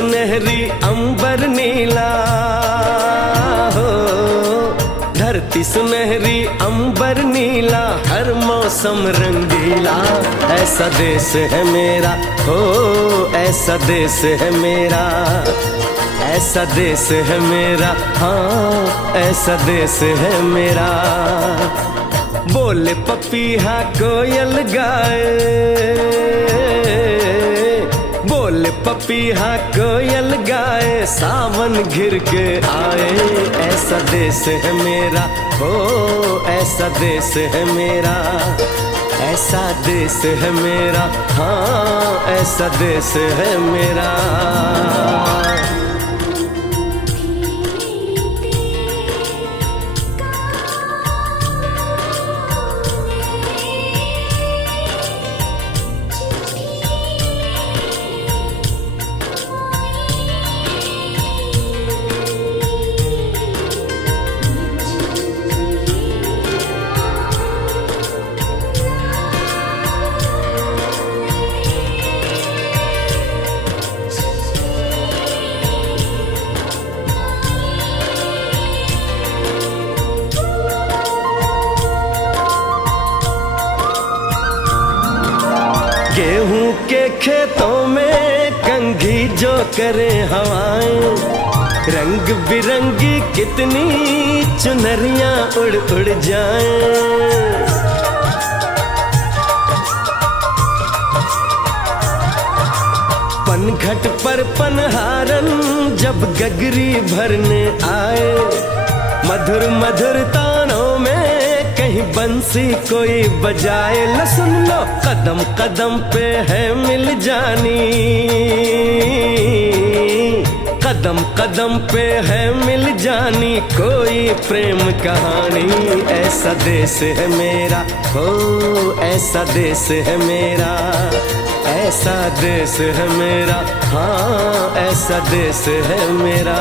सुनहरी अंबर नीला हो, धरती सुनहरी अंबर नीला, हर मौसम रंगीला। ऐसा देश है मेरा हो, ऐसा देश है मेरा, ऐसा देश है मेरा, हाँ ऐसा देश है मेरा। बोले पपीहा कोयल गाए, बोले पपीहा कोयल गाए, सावन घिर के आए। ऐसा देश है मेरा हो, ऐसा देश है मेरा, ऐसा देश है मेरा, हाँ ऐसा देश है मेरा। गेहूं के खेतों में कंघी जो करे हवाएं, रंग बिरंगी कितनी चुनरियां उड़ उड़ जाएं। पनघट पर पनहारन जब गगरी भरने आए, मधुर मधुर तानों में कहीं बंसी कोई बजाए। लो सुन लो कदम कदम पे है मिल जानी, कदम कदम पे है मिल जानी कोई प्रेम कहानी। ऐसा देश है मेरा हो, ऐसा देश है मेरा, ऐसा देश है मेरा, हाँ ऐसा देश है मेरा।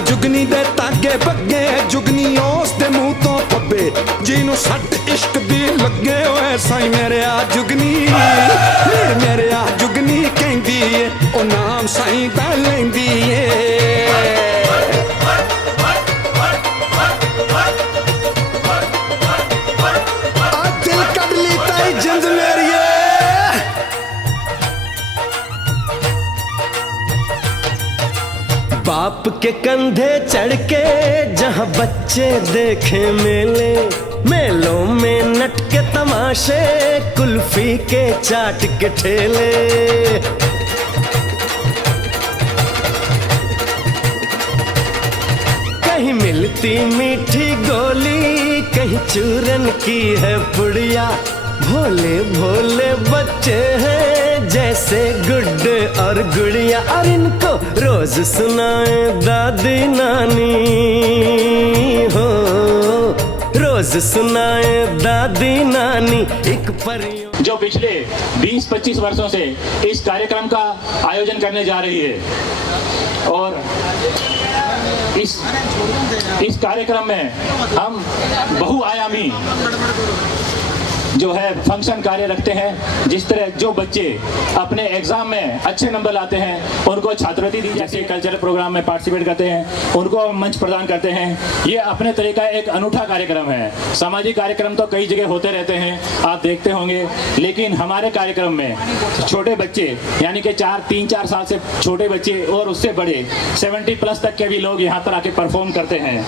जुगनी दे तागे बगे, जुगनी उस दे मुंह तो फब्बे, जिन्हों सट इश्क दी लगे होए साई मेरे आ जुगनी, मेरे आ जुगनी कहंदी है ओ नाम साई दा लैंदी है। आ दिल कड ली ताई जिंद मेरी बाप के कंधे चढ़ के जहाँ बच्चे देखे मेले, मेलों में नट के तमाशे, कुल्फी के चाट के ठेले। कहीं मिलती मीठी गोली, कहीं चूरन की है पुड़िया। भोले भोले बच्चे हैं जैसे गुड्डे और गुड़िया, और इनको रोज सुनाए दादी नानी हो, रोज सुनाए दादी नानी एक परियों। जो पिछले 20-25 वर्षों से इस कार्यक्रम का आयोजन करने जा रही है, और इस कार्यक्रम में हम बहुआयामी जो है फंक्शन कार्य रखते हैं। जिस तरह जो बच्चे अपने एग्जाम में अच्छे नंबर लाते हैं उनको छात्रवृत्ति दी जाती है, कल्चरल प्रोग्राम में पार्टिसिपेट करते हैं उनको मंच प्रदान करते हैं। ये अपने तरह का एक अनूठा कार्यक्रम है। सामाजिक कार्यक्रम तो कई जगह होते रहते हैं, आप देखते होंगे, लेकिन हमारे कार्यक्रम में छोटे बच्चे यानी कि 3-4 साल से छोटे बच्चे और उससे बड़े 70+ तक के भी लोग यहाँ पर आके परफॉर्म करते हैं।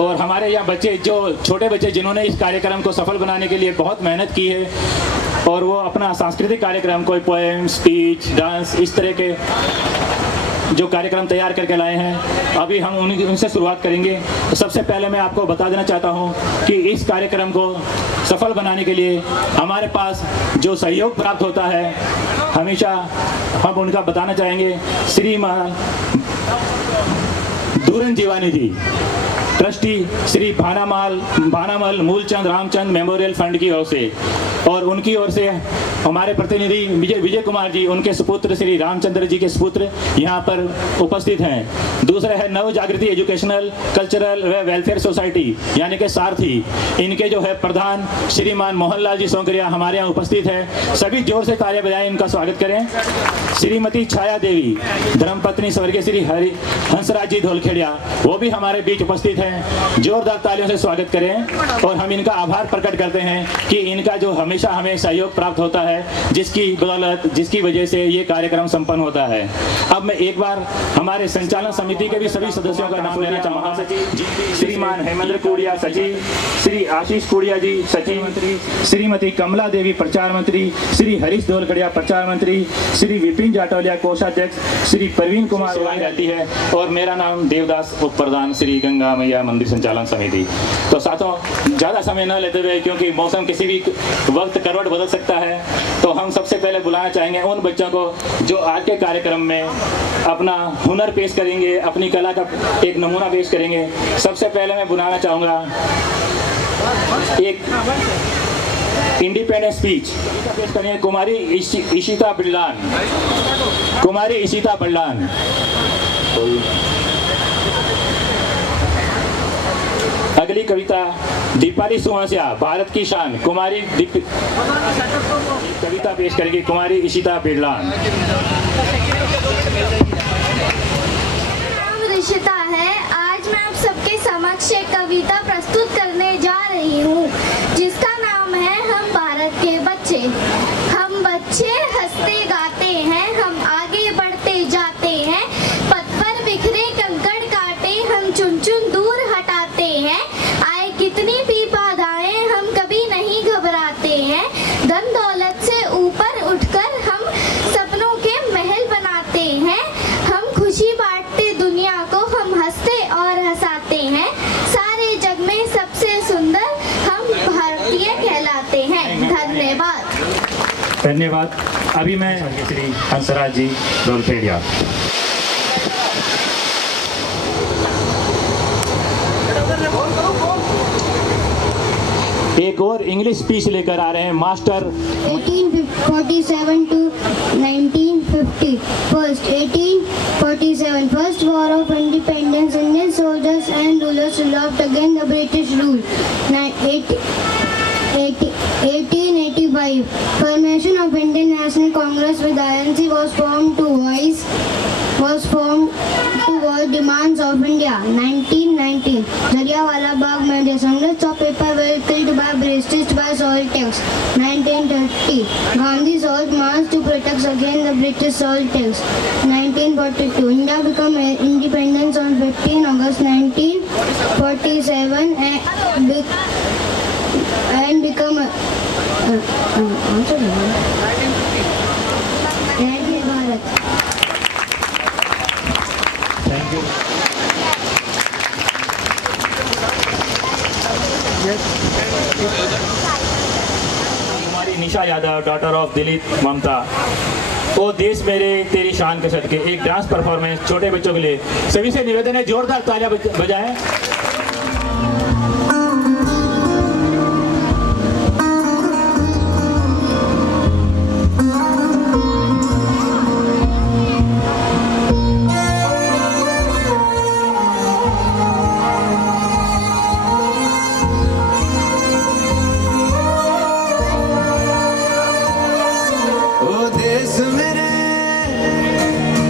और हमारे यहाँ बच्चे, जो छोटे बच्चे जिन्होंने इस कार्यक्रम को सफल बनाने के लिए बहुत मेहनत की है, और वो अपना सांस्कृतिक कार्यक्रम, कोई पोएम, स्पीच, डांस, इस तरह के जो कार्यक्रम तैयार करके लाए हैं, अभी हम उनसे शुरुआत करेंगे। तो सबसे पहले मैं आपको बता देना चाहता हूँ कि इस कार्यक्रम को सफल बनाने के लिए हमारे पास जो सहयोग प्राप्त होता है, हमेशा हम उनका बताना चाहेंगे। श्रीमान Duran Jiwani ji, trustee Shri Bhanamal Moolchand Ramchand memorial fund की ओर से और उनकी ओर से हमारे प्रतिनिधि विजय कुमार जी, उनके सुपुत्र श्री रामचंद्र जी के सुपुत्र यहाँ पर उपस्थित हैं। दूसरा है नव जागृति एजुकेशनल कल्चरल व वेलफेयर सोसाइटी यानी कि सारथी, इनके जो है प्रधान श्रीमान मोहनलाल जी सोंकरिया हमारे यहाँ उपस्थित है। सभी जोर से तालियां बजाएं, इनका स्वागत करें। श्रीमती छाया देवी, धर्मपत्नी स्वर्गीय श्री हंसराज जी धोलखेड़िया, वो भी हमारे बीच उपस्थित हैं। जोरदार तालियों से स्वागत करें और हम इनका आभार प्रकट करते हैं कि इनका जो हमेशा हमें सहयोग प्राप्त होता है, जिसकी बदौलत, जिसकी वजह से ये कार्यक्रम संपन्न होता है। अब मैं एक बार हमारे संचालन समिति के भी सभी सदस्यों का नाम लेना चाहूँगा। श्रीमान हेमेंद्र कुड़िया सचिव, श्री आशीष कुड़िया जी सचिव, श्रीमती कमला देवी प्रचार मंत्री, श्री हरीश धोलखेड़िया प्रचार मंत्री, श्री विपिन जाटोलिया कोषाध्यक्ष, श्री प्रवीण कुमार रहती है और मेरा नाम देवदास उप प्रधान श्री गंगा मैया मंदिर संचालन समिति। तो साथों, ज़्यादा समय न लेते हुए, क्योंकि मौसम किसी भी वक्त करवट बदल सकता है, तो हम सबसे पहले बुलाना चाहेंगे उन बच्चों को जो आज के कार्यक्रम में अपना हुनर पेश करेंगे, अपनी कला का एक नमूना पेश करेंगे। सबसे पहले मैं बुलाना चाहूँगा एक इंडिपेंडेंस स्पीच पेश करेंगे कुमारी इशिता बिल्लान। कुमारी इशिता बिल्लान। अगली कविता दीपाली सुहासिया, भारत की शान, कुमारी कविता पेश करेगी कुमारी इशिता बिड़लान। नाम ऋषिता है। आज मैं आप सबके समक्ष एक कविता प्रस्तुत करने जा रही हूँ, जिसका नाम है हम भारत के बच्चे। हम बच्चे हंसते गाते हैं, हम आगे बढ़ते जाते हैं, पथ पर बिखरे कंकड़ काटे हम चुन चुन दूर हटाते हैं। आए कितनी भी बाधाएं हम कभी नहीं घबराते हैं। धन दौलत से ऊपर उठकर हम सपनों के महल बनाते हैं। हम खुशी बांटते दुनिया को, हम हंसते और हंसाते हैं। सारे जग में सबसे सुंदर हम भारतीय कहलाते हैं। धन्यवाद। धन्यवाद। अभी मैं श्री हंसराज जी धोलखेड़िया। एक और इंग्लिश स्पीच लेकर आ रहे हैं master 1847 to 1950. First, 1847, first war of independence. Indian soldiers and rulers revolted against the British rule. 1885, formation of Indian National Congress with INC was formed to voice demands of India. 1919, Jallianwala Bagh murders. Hundreds of people were killed by British by soil tax. 1930, Gandhi urged mass to protest against the British soil tax. 1942, India became independent on 15 August 1947 and become Bharat. Thank you. कुमारी Nisha Yadav, daughter of Dilip Mamta. ओ देश मेरे तेरी शान के सदके, एक dance performance छोटे बच्चों के लिए। सभी से निवेदन है, जोरदार तालियां बजाएं।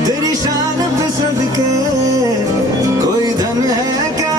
तेरी शान पे सदके, कोई धन है क्या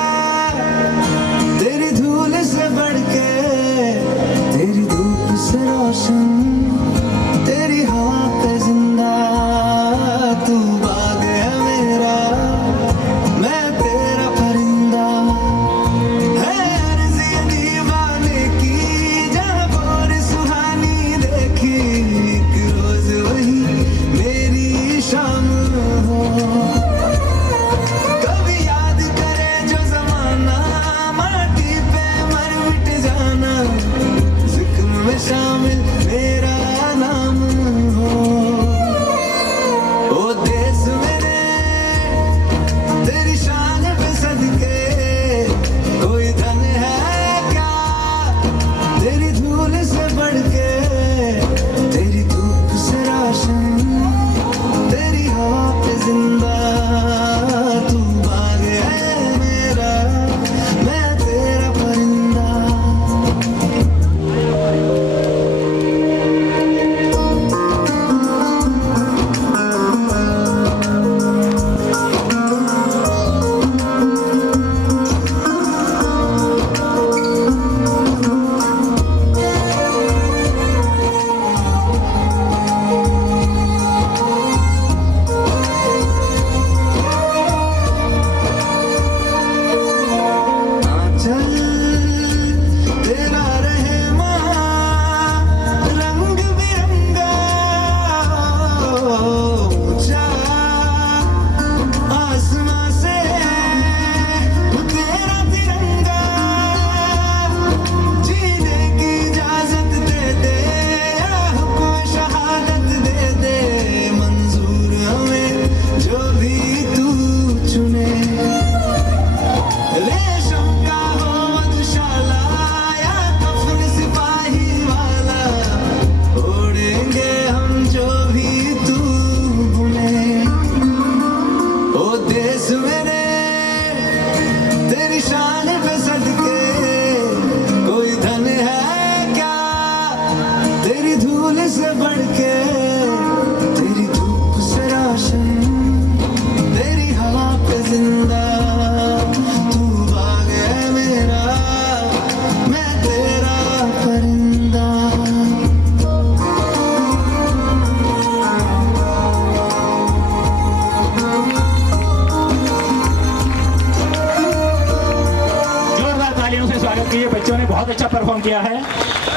परफॉर्म किया है।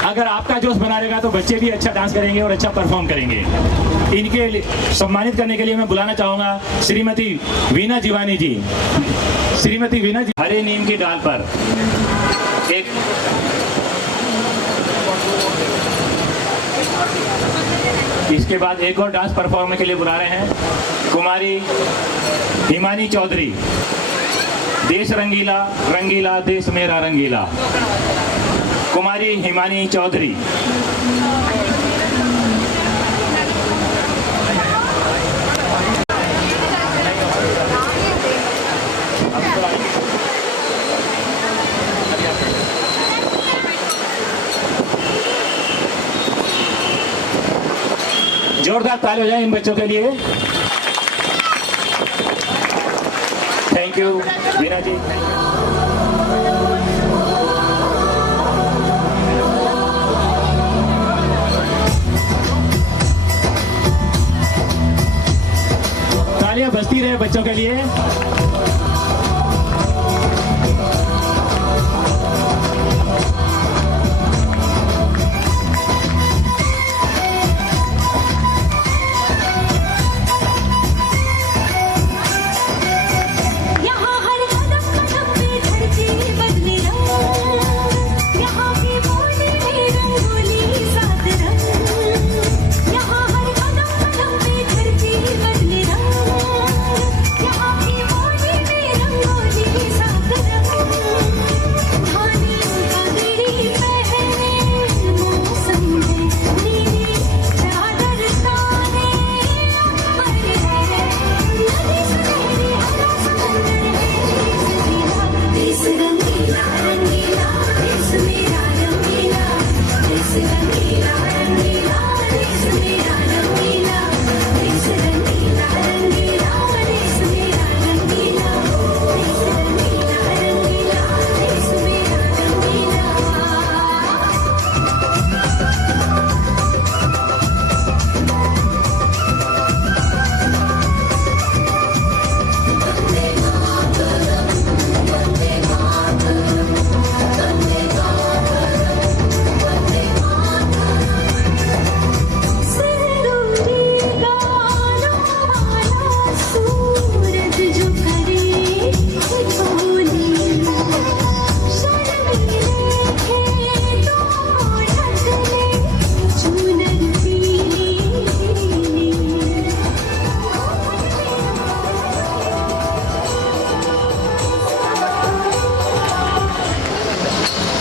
अगर आपका जोश बना रहेगा तो बच्चे भी अच्छा डांस करेंगे और अच्छा परफॉर्म करेंगे। इनके सम्मानित करने के लिए मैं बुलाना चाहूंगा श्रीमती वीना जीवानी जी। श्रीमती वीना जी हरे नीम की डाल पर एक इसके बाद एक और डांस परफॉर्म के लिए बुला रहे हैं कुमारी हिमानी चौधरी। देश रंगीला रंगीला देश मेरा रंगीला, कुमारी हिमानी चौधरी। जोरदार ताली हो जाए इन बच्चों के लिए। थैंक यू वीना जी। तालियां बजती रहे बच्चों के लिए।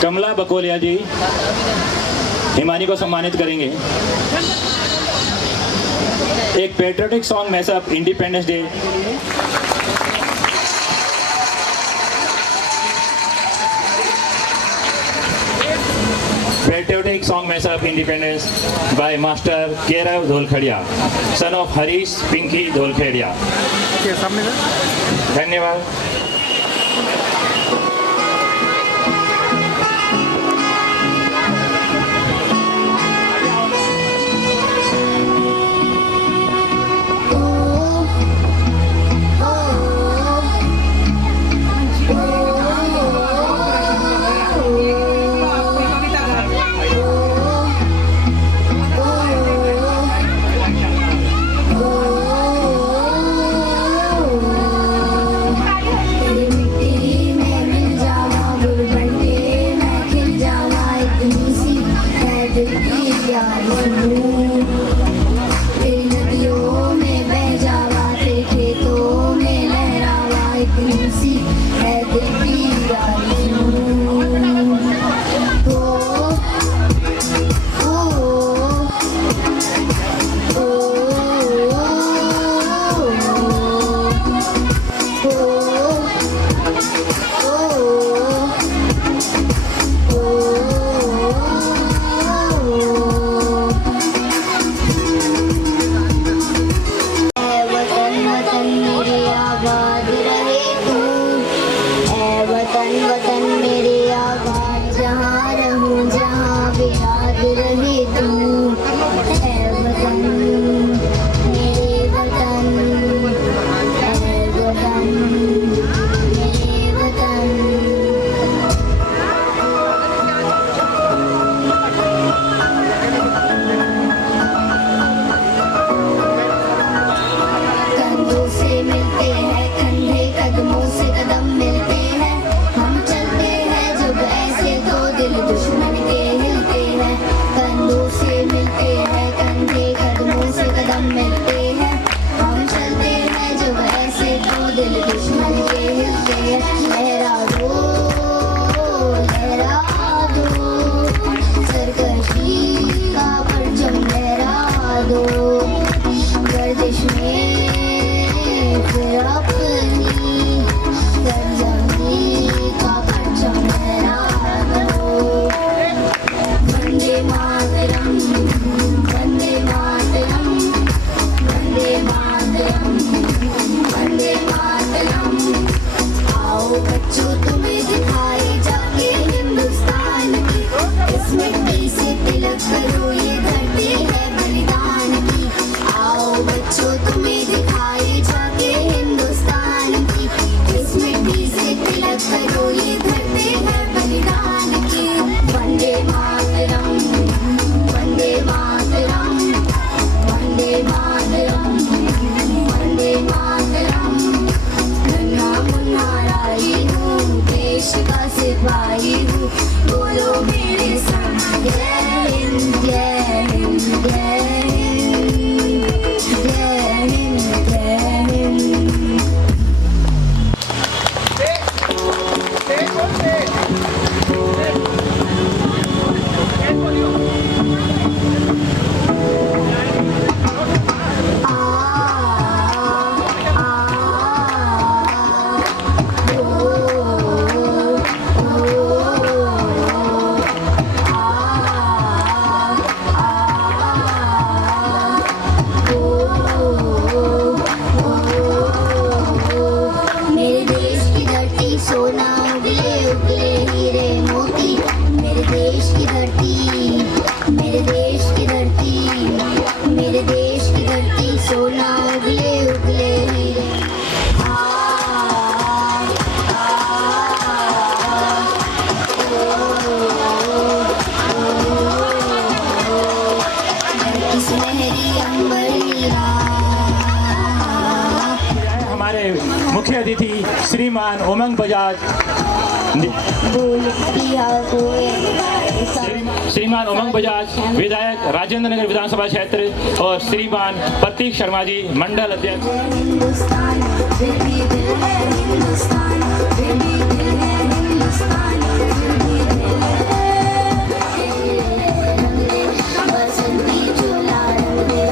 कमला बकोलिया जी हिमानी को सम्मानित करेंगे। एक patriotic song mashup independence day. Patriotic song mashup independence by master Kerav Dholakhadiya, son of Harish Pinky Dholakhediya. धन्यवाद। देश की धरती, मेरे देश की धरती, मेरे देश की धरती, सोना उगले उगले हीरे। सुनहरी अंबर नीला। हमारे मुख्य अतिथि श्रीमान उमंग बजाज, श्रीमान उमंग बजाज विधायक राजेंद्र नगर विधानसभा क्षेत्र और श्रीमान प्रतीक शर्मा जी मंडल अध्यक्ष। हिंदुस्तान फिर भी दिल है, हिंदुस्तान फिर भी दिल है, हिंदुस्तान फिर भी दिल है। रंग दे बसंती चोला, रंग दे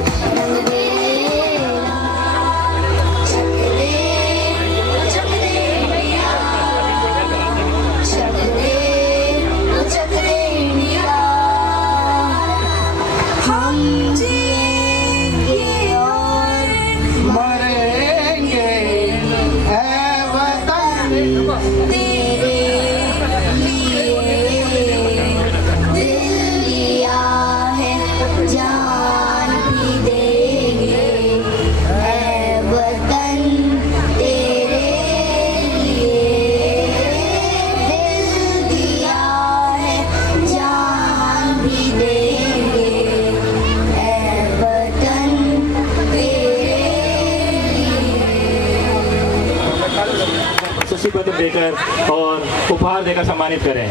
चक दे इंडिया, चक दे इंडिया। हम जिएंगे और मरेंगे है वतन तेरे लिए दिल लिया है, जान भी देंगे है वतन तेरे लिए। दिल दिया है, जान भी देंगे है वतन तेरे खुशी पत्र देकर और उपहार देकर सम्मानित करें।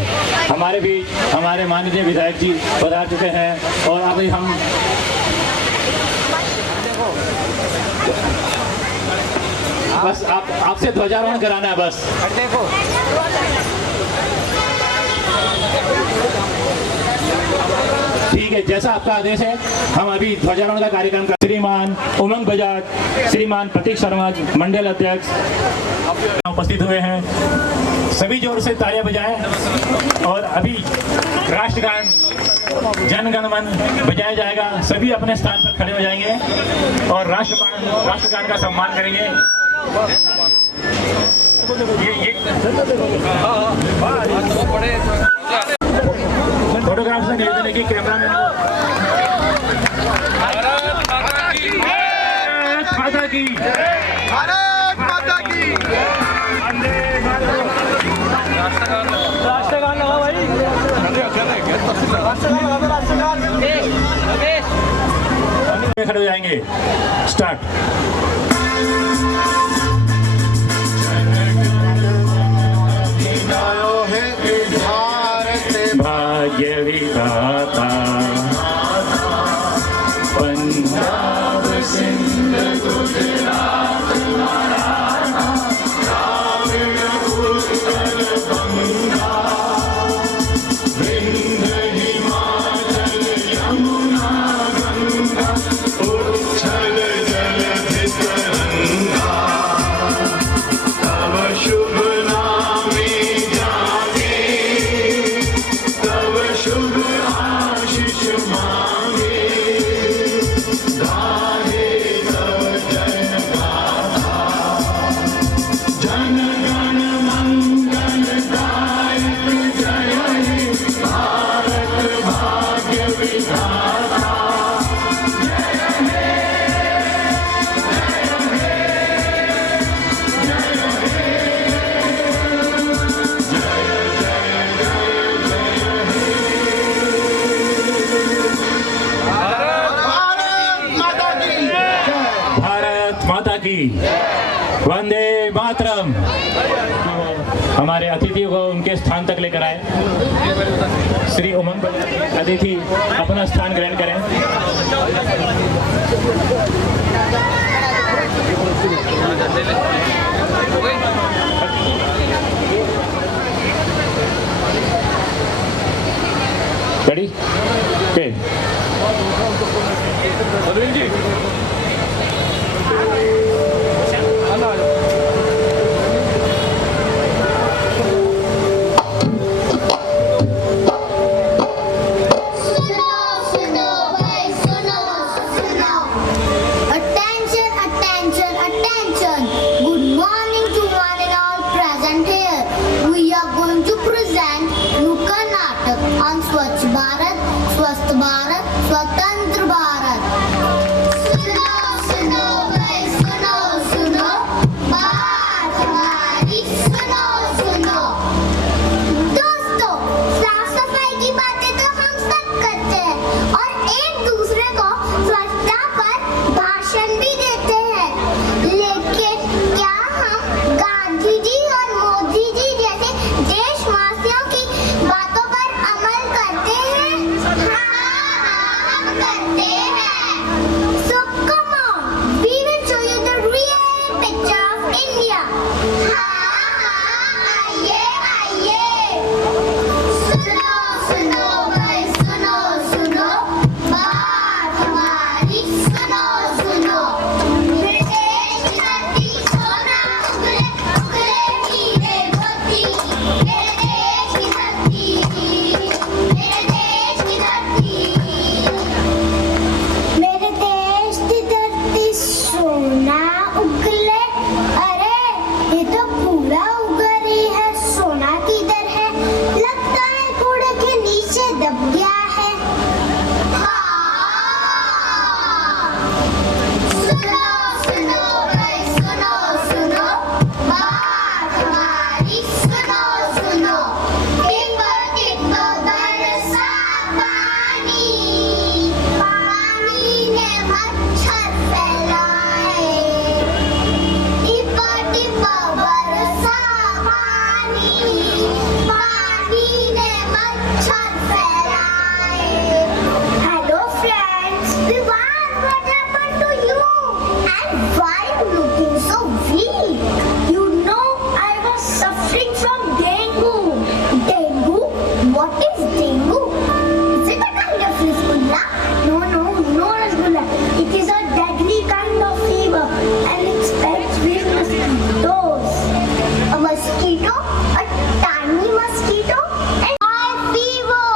हमारे बीच हमारे माननीय विधायक जी पधार चुके हैं और अभी हम बस आपसे ध्वजारोहण कराना है बस। ठीक है, जैसा आपका आदेश है हम अभी ध्वजारोहण का कार्यक्रम कर। श्रीमान उमंग बजाज, श्रीमान प्रतीक शर्मा मंडल अध्यक्ष उपस्थित हुए हैं। सभी जोर से तालियां बजाएं और अभी राष्ट्रगान जन गण मन बजाया जाएगा। सभी अपने स्थान पर खड़े हो जाएंगे और राष्ट्रगान का सम्मान करेंगे। फोटोग्राफ से निवेदन है कि कैमरामैन माता की, भारत माता की। राष्ट्रगान लगा भाई, खड़े हो जाएंगे। स्टार्ट। भाग्य विधाता पंजाब सिंध गुजरात मराठा द्राविड़ उत्कल बंगा विंध्य हिमाचल यमुना गंगा उच्छल जलधि तरंगा तव शुभ नामे जागे तव शुभ आशीष मांगे गाहे तव जय गाथा जन गण मंगल दायक जय हे भारत भाग्य विधाता भारत माता की वंदे मातरम। हमारे अतिथियों को उनके स्थान तक लेकर आए। श्री उमंग अतिथि अपना स्थान ग्रहण करें। रेडी? ओके। On स्वच्छ भारत, स्वस्थ भारत, स्वतंत्र भारत। सुनो सुनो भाई सुनो सुनो, बात हमारी सुनो सुनो। दोस्तों, साफ सफाई की बातें तो हम सब करते हैं और एक दूसरे को स्वच्छता पर भाषण भी देते हैं, लेकिन क्या हम गांधी जी और मोदी जी जैसे देशवासियों की बातों पर अमल करते हैं? हाँ, हम करते हैं। So come on, we will show you the real picture of India. हाँ, आइए आइए। सुनो सुनो भाई सुनो सुनो, बात हमारी सुनो सुनो। मेरे देश की धरती सोना उगले उगले हीरे मोती, मेरे देश की धरती, मेरे देश की धरती। मेरे देश की धरती सोना उगले, अरे ये तो पूरा उग रही है, सोना किधर है? लगता है कूड़े के नीचे दब गया है। सुनो सुनो भाई सुनो सुनो, बात हमारी सुनो सुनो। टिप्पो टिप्पो बरसा पानी, पानी ने मच्छर फैलाए। टिप्पो टिप्पो बरसा पानी, पानी ने मच्छर फैलाए। Hello friends, Vivan, what happened to you? And why you looking so weak? You know I was suffering from dengue. Dengue? What is dengue? Is it a kind of rasgulla? No rasgulla. It is a deadly kind of fever and it spreads with mosquitoes. A mosquito? A tiny mosquito? And high fever,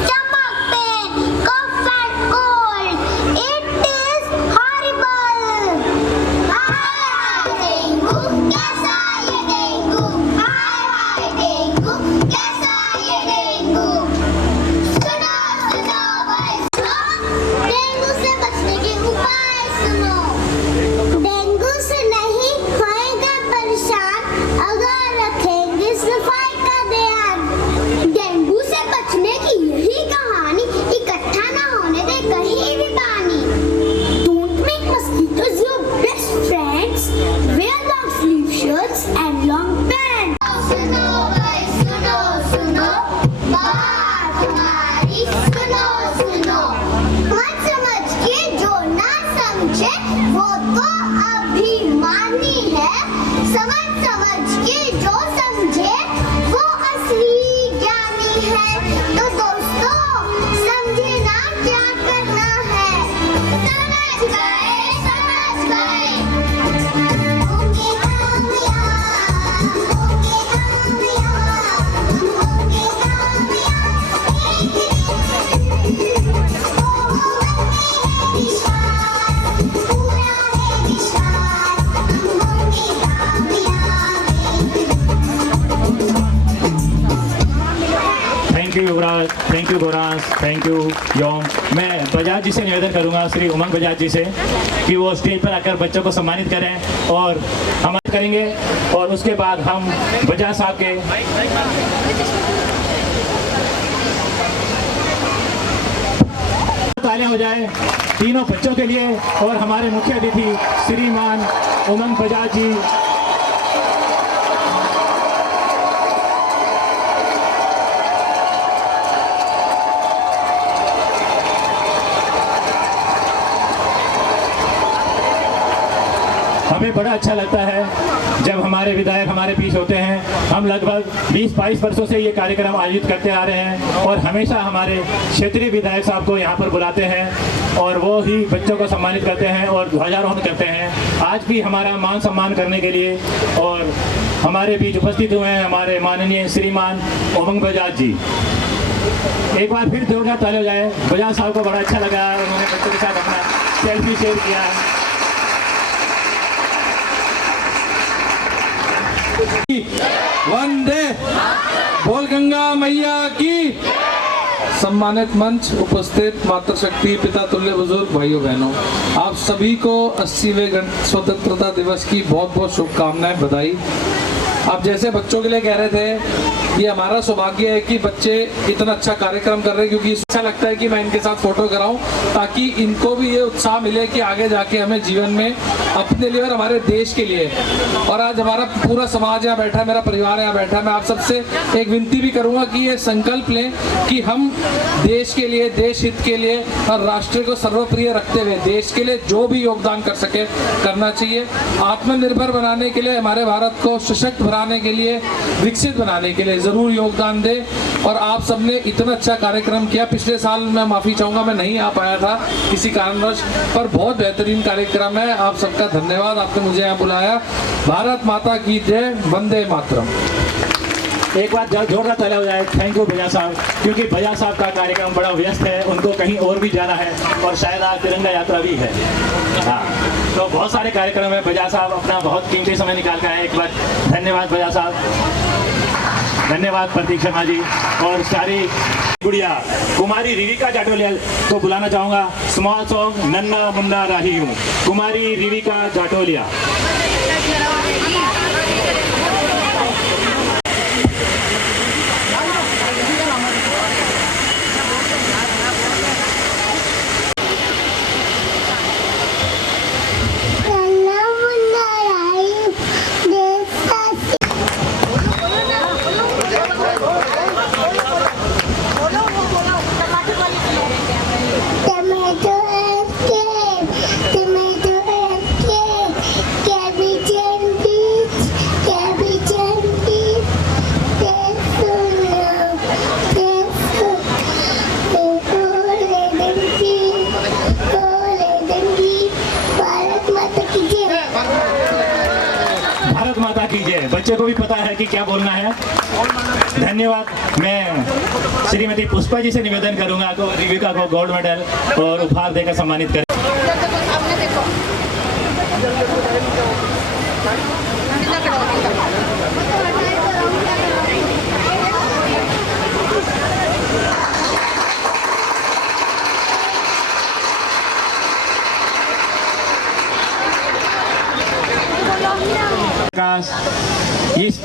stomach pain, cough and cold. It is horrible. Hi dengue, कैसा ये dengue? Hi dengue, कैसा ये dengue? सुनो सुनो भाई सुनो, dengue से बचने के उपाय सुनो। डेंगू से नहीं होएंगे परेशान अगर रखेंगे सफाई का ध्यान। डेंगू से बचने की यही कहानी, इकट्ठा ना होने दे कहीं भी पानी। Don't make mosquitoes your best friends. Wear long sleeve shirts and long pants. सुनो भाई सुनो सुनो, बात हमारी सुनो सुनो। मत समझ के जो ना समझे वो तो अभिमानी है, समझ समझ के जो समझे वो असली ज्ञानी है। तो दोस्तों, समझे ना क्या करना है? समझ गए समझ गए। होंगे कामयाब, होंगे कामयाब, होंगे कामयाब। विश्वास, पूरा है विश्वास, हम होंगे कामयाब। Thank you Yuvraj, thank you गोरांस, थैंक यू योम। मैं बजाज जी से निवेदन करूंगा, श्री उमंग बजाज जी से, कि वो स्टेज पर आकर बच्चों को सम्मानित करें और हम करेंगे। और उसके बाद हम बजाज साहब के तालियां हो जाए तीनों बच्चों के लिए और हमारे मुख्य अतिथि श्रीमान उमंग बजाज जी। हमें बड़ा अच्छा लगता है जब हमारे विधायक हमारे बीच होते हैं। हम लगभग 20-22 वर्षों से ये कार्यक्रम आयोजित करते आ रहे हैं और हमेशा हमारे क्षेत्रीय विधायक साहब को यहाँ पर बुलाते हैं और वो ही बच्चों को सम्मानित करते हैं और ध्वजारोहण करते हैं। आज भी हमारा मान सम्मान करने के लिए और हमारे बीच उपस्थित हुए हैं हमारे माननीय श्रीमान उमंग बजाज जी। एक बार फिर जोरदार ताली हो जाए। बजाज साहब को बड़ा अच्छा लगा, उन्होंने बच्चों के साथ अपना सेल्फी शेयर किया। वंदे बोल गंगा मैया की। सम्मानित मंच, उपस्थित मातृशक्ति, पिता तुल्य बुजुर्ग भाइयों बहनों, आप सभी को 80वें स्वतंत्रता दिवस की बहुत बहुत शुभकामनाएं, बधाई। आप जैसे बच्चों के लिए कह रहे थे, ये हमारा सौभाग्य है कि बच्चे इतना अच्छा कार्यक्रम कर रहे हैं, क्योंकि अच्छा लगता है कि मैं इनके साथ फोटो कराऊं ताकि इनको भी ये उत्साह मिले कि आगे जाके हमें जीवन में अपने लिए और हमारे देश के लिए। और आज हमारा पूरा समाज यहाँ बैठा है, मेरा परिवार यहाँ बैठा है। मैं आप सबसे एक विनती भी करूंगा कि ये संकल्प लें कि हम देश के लिए, देश हित के लिए और राष्ट्र को सर्वप्रिय रखते हुए देश के लिए जो भी योगदान कर सके करना चाहिए। आत्मनिर्भर बनाने के लिए, हमारे भारत को सशक्त बनाने के लिए, विकसित बनाने के लिए जरूर योगदान दे। और आप सबने इतना अच्छा कार्यक्रम किया। पिछले साल मैं माफी चाहूंगा, मैं नहीं आ पाया था किसी कारणवश, पर बहुत बेहतरीन कार्यक्रम है। आप सबका धन्यवाद, आपने मुझे यहाँ बुलाया। भारत माता की जय, वंदे मातरम। एक बार जोरदार तालियां हो जाए। थैंक यू भैया साहब, क्योंकि भैया साहब का कार्यक्रम बड़ा व्यस्त है, उनको कहीं और भी जाना है और शायद आज तिरंगा यात्रा भी है। हाँ, तो बहुत सारे कार्यक्रम है। भैया साहब अपना बहुत कीमती समय निकाल कर आए। एक बार धन्यवाद भैया साहब, धन्यवाद प्रतीक शर्मा जी। और सारी गुड़िया कुमारी रिविका जाटोलिया को बुलाना चाहूंगा। स्मॉल सॉन्ग नन्ना मुन्ना राही हूँ, कुमारी रिविका जाटोलिया। भारत माता की जय। बच्चे को भी पता है कि क्या बोलना है। धन्यवाद। मैं श्रीमती पुष्पा जी से निवेदन करूंगा तो रिविका को गोल्ड मेडल और उपहार देकर सम्मानित करें।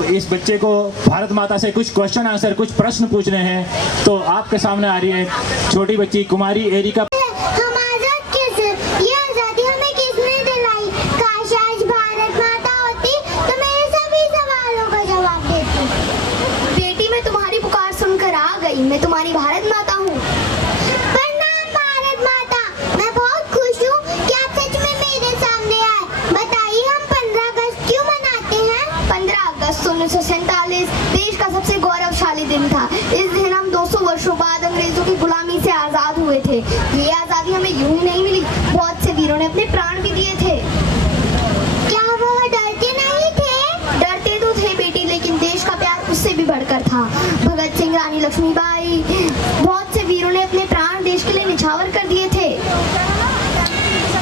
इस बच्चे को भारत माता से कुछ क्वेश्चन आंसर, कुछ प्रश्न पूछने हैं, तो आपके सामने आ रही है छोटी बच्ची कुमारी एरिका। मैं तुम्हारी भारत माता हूँ। प्रणाम भारत माता, मैं बहुत खुश हूँ कि आप सच में मेरे सामने आए। बताइए, हम 15 अगस्त क्यों मनाते हैं? 15 अगस्त 1947 देश का सबसे गौरवशाली दिन था। इस दिन हम 200 वर्षों बाद अंग्रेजों की गुलामी से आजाद हुए थे। ये आजादी हमें यूं ही नहीं मिली, बहुत से वीरों ने अपने प्राण भी दिए थे। क्या वो डरते नहीं थे? डरते तो थे बेटी, लेकिन देश का प्यार उससे भी बढ़कर था। भगत सिंह, रानी लक्ष्मीबाई, बहुत से वीरों ने अपने प्राण देश के लिए निछावर कर दिए थे।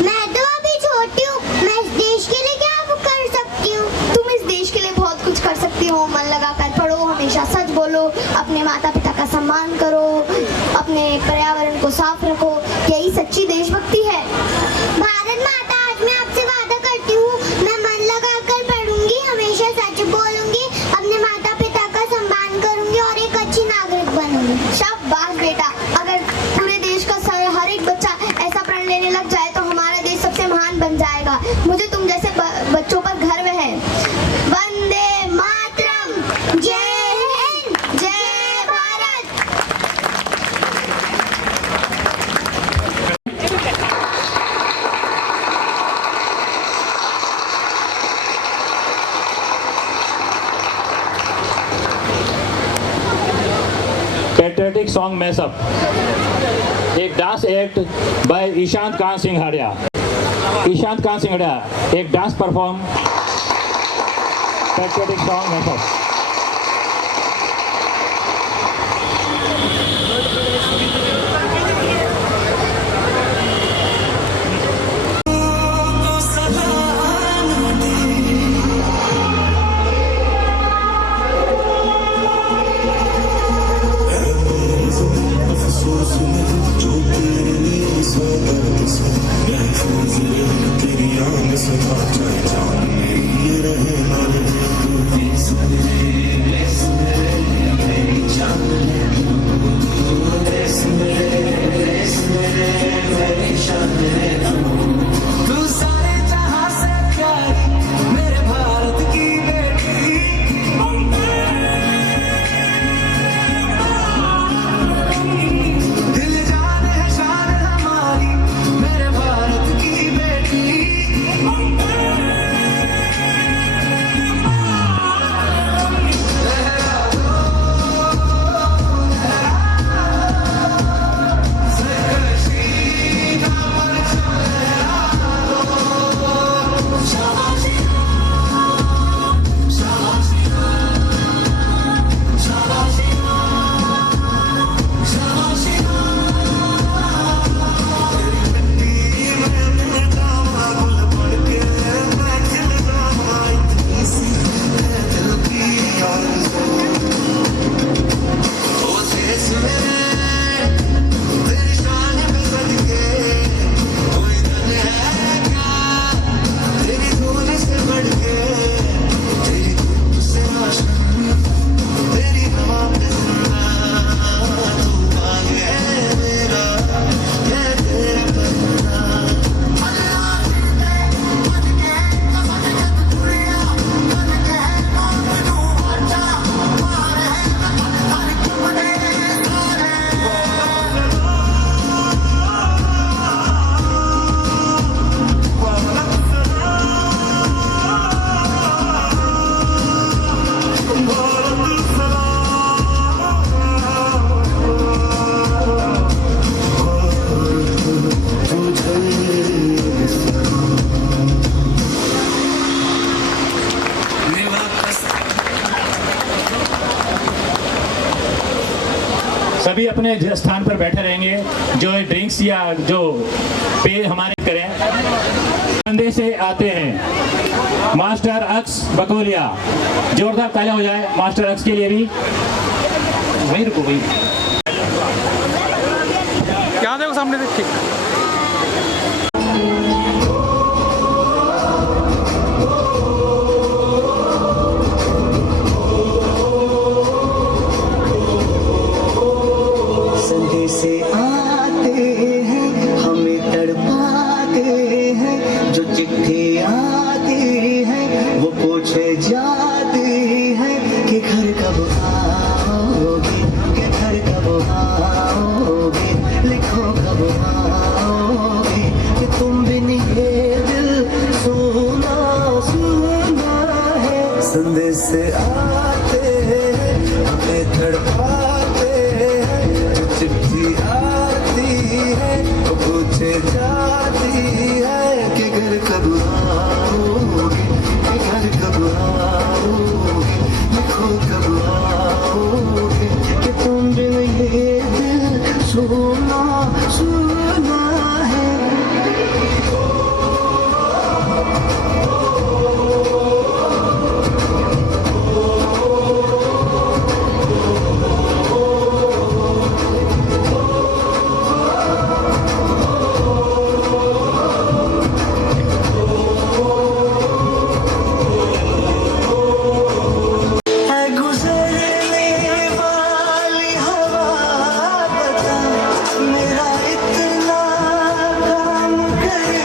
मैं तो अभी छोटी हूँ, मैं इस देश के लिए क्या कर सकती हूँ? तुम इस देश के लिए बहुत कुछ कर सकती हो। मन लगाकर पढ़ो, हमेशा सच बोलो, अपने माता पिता का सम्मान करो, अपने पर्यावरण को साफ रखो। यही सच्ची देशभक्ति है। भारत माता, आज मैं आपसे वादा करती हूँ, मैं मन लगाकर पढ़ूंगी, हमेशा सच बोलूंगी, अपने माता पिता का सम्मान करूंगी और एक अच्छी नागरिक बनूंगी। शाबाश बेटा, अगर पूरे देश का हर एक बच्चा ऐसा प्रण लेने लग जाए तो हमारा देश सबसे महान बन जाएगा। मुझे तुम जैसे बच्चों पर गर्व है। वंदे मातरम, जय हिंद, जय भारत। पैट्रियोटिक सॉन्ग मैसअप, एक dance act by Ishant Kant Singhadiya. Ishant Kant Singhadiya एक dance perform, patriotic song mashup. सभी अपने स्थान पर बैठे रहेंगे। जो ड्रिंक्स या जो पेय हमारे करें कंधे से आते हैं। मास्टर अक्स बकोलिया, जोरदार तालियां हो जाए मास्टर अक्स के लिए भी। वहीं रुको, वहीं यहाँ देखो सामने देख, ठीक। से आते हैं हमें तड़पाते हैं, जो चिट्ठी आती है वो पूछे जाती है कि घर कब आओगे, कि घर कब आओगे, लिखो कब आओगे, कि तुम बिन ये दिल सुना सुना है। संदेश से आते हैं हमें तड़पाते हैं, चिट्ठी आती है वो पूछे जाती है कि घर कब आओगे, कि घर कब आओगे, लिखो कब आओगे, कि तुम बिन ये दिल सुना सुना है। मेरा इतना काम करे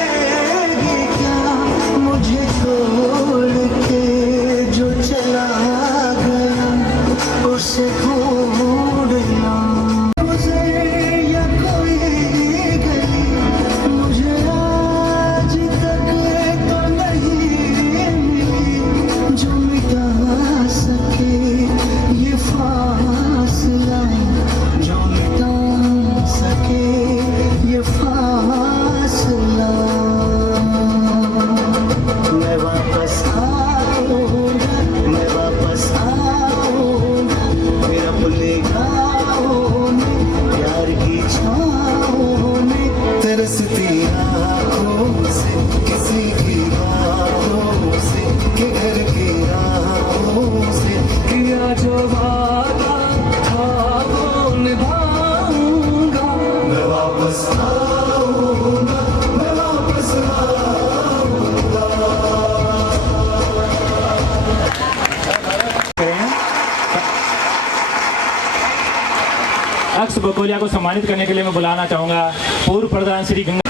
कोलिया को सम्मानित करने के लिए मैं बुलाना चाहूंगा पूर्व प्रधान श्री गंगा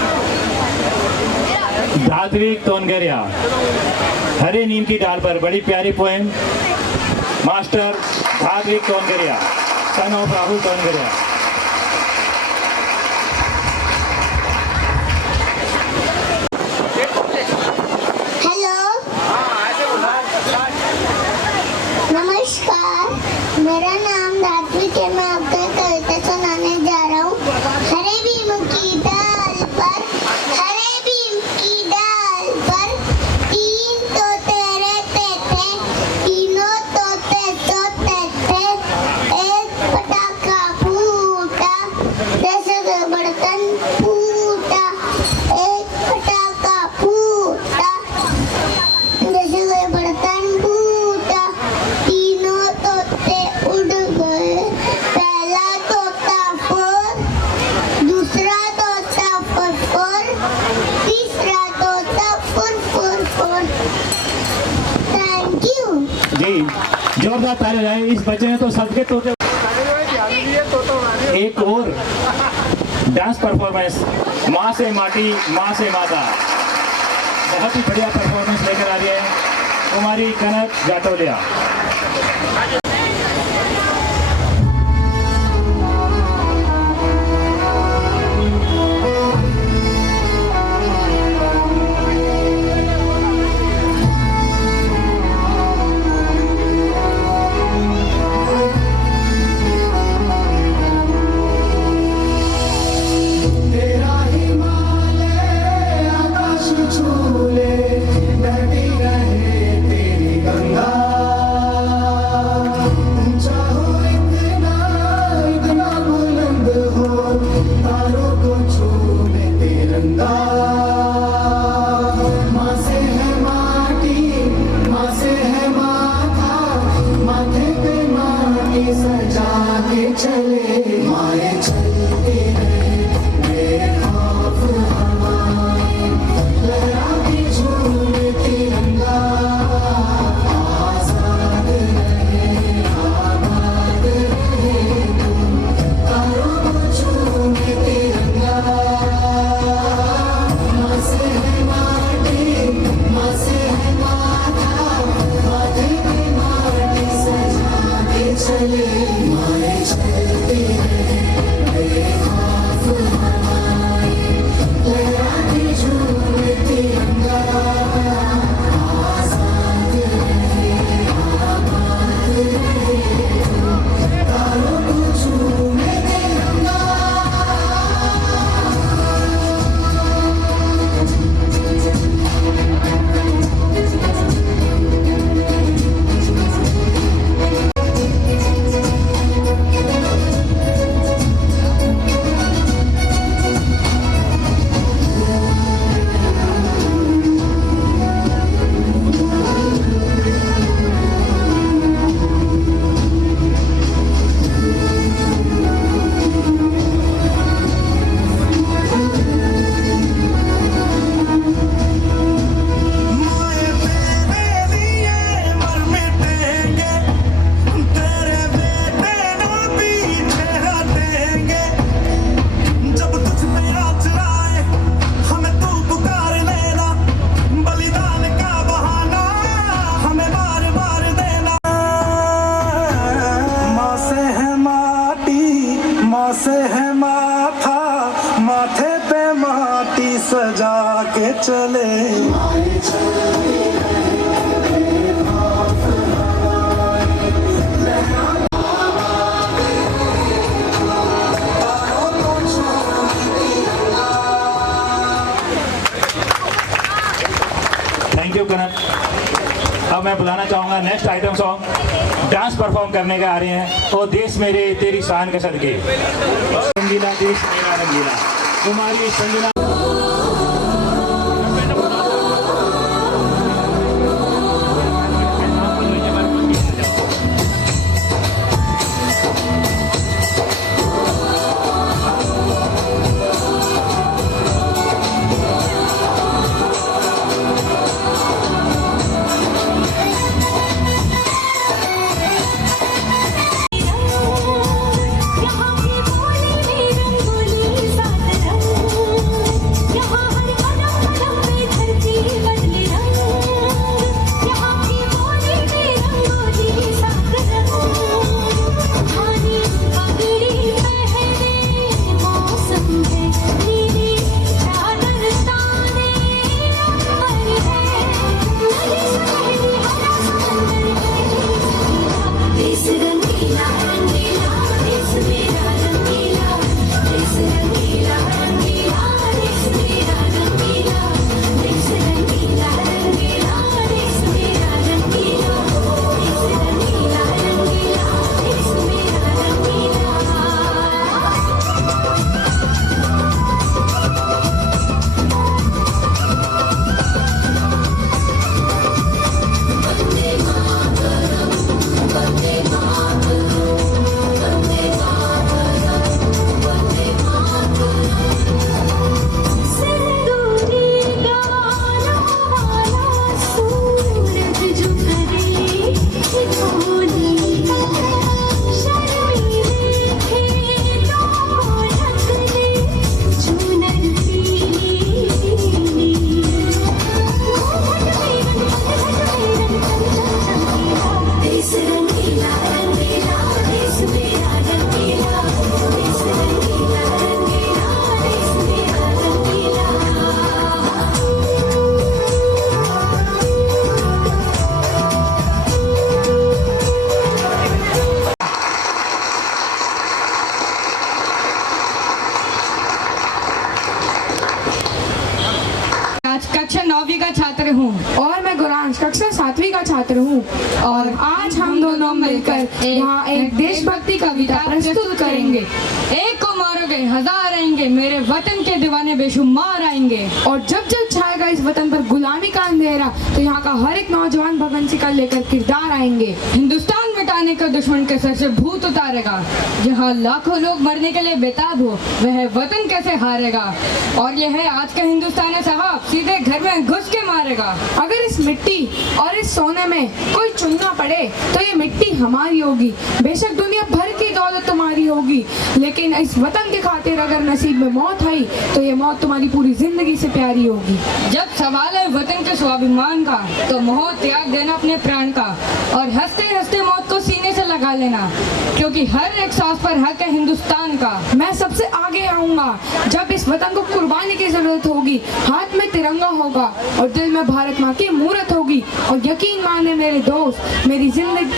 धात्विक तोनगरिया। हरे नीम की डाल पर बड़ी प्यारी पोएम मास्टर धात्विक तोनगरिया, सन ऑफ राहुल तोनगरिया। नमस्कार, मेरा नाम धात्विक है। मैं आपको कविता सुनाने जा रहा हूँ। हरे भीम की डाल पर, हरे भीम की डाल पर तीन तोते रहते थे, तीनों तोते सोते थे। एक पटाखा फूटा, जैसे बर्तन फूटा। एक पटाखा फूटा, जैसे बर्तन फूटा। तीनों तोते उड़ गए। पहला तोता फोर, दूसरा तोता फोर फोर, तीसरा तोता four four four. Thank you ji, जोरदार ताली बजाएं। इस बच्चे ने तो सबके तोते। एक और डांस परफॉर्मेंस माँ से माटी माँ से माता, बहुत ही बढ़िया परफॉर्मेंस लेकर आ रही है कुमारी कनक जाटोलिया। तेरा हिमालय आकाश छूले, बहती रहे तेरी गंगा। ऊंचा हो इतना, इतना बुलंद हो, तारों को छूले तिरंगा। माँ से है माटी, माँ से है माथा, माथे पे माटी सजा के चले। माए चलते रहे बेखौफ हवाएं, लहराती झूले तिरंगा। आजाद रहे आबाद रहे तुम, तारों को छूले तिरंगा। माँ से है माटी, माँ से है माथा, माथे पे माटी सजा के चले। माए चलते रहे बेखौफ हवाएं, लहराती झूले तिरंगा। आजाद रहे आबाद रहे तुम, तारों को छूले तिरंगा। से है माथा, माथे पे माटी सजा के चले। थैंक यू कनक। अब मैं बुलाना चाहूंगा next item song dance perform करने के आ रहे हैं। ओ देश मेरे तेरी शान के सदके, रंगीला देश मेरा रंगीला, कुमारी संजना। यहाँ की बोली कक्षा 9वीं का छात्र हूँ। और मैं गुरांश कक्षा 7वीं का छात्र हूँ। और आज हम दोनों मिलकर यहाँ एक देशभक्ति कविता प्रस्तुत करेंगे। एक को मारोगे हजार आएंगे, मेरे वतन के दीवाने बेशुमार आएंगे। और जब जब छाएगा इस वतन पर गुलामी का अंधेरा, तो यहाँ का हर एक नौजवान भगत सिंह का लेकर किरदार आएंगे। हिंदुस्तान मिटाने का दुश्मन के सर से भूत उतारेगा। जहाँ लाखों लोग मरने के लिए बेताब हो, वह वतन कैसे हारेगा। और यह है आज का हिंदुस्तान है साहब, सीधे घर में घुस के मारेगा। अगर इस मिट्टी और इस सोने में कोई चुनना पड़े तो ये मिट्टी हमारी होगी। बेशक दुनिया भर की दौलत तुम्हारी होगी, लेकिन इस वतन के खातिर अगर नसीब में मौत आई तो ये मौत तुम्हारी पूरी जिंदगी से प्यारी होगी। जब सवाल है वतन के स्वाभिमान का, तो मोह त्याग देना अपने प्राण का, और हंसते हंसते मौत को सीने से लगा लेना, क्योंकि हर एक सांस पर हक है हिंदुस्तान का। मैं सबसे आगे आऊंगा जब इस वतन को कुर्बानी की जरूरत होगी। हाथ में तिरंगा होगा और दिल में भारत माँ की मूरत होगी। और यकीन माने मेरे दोस्त,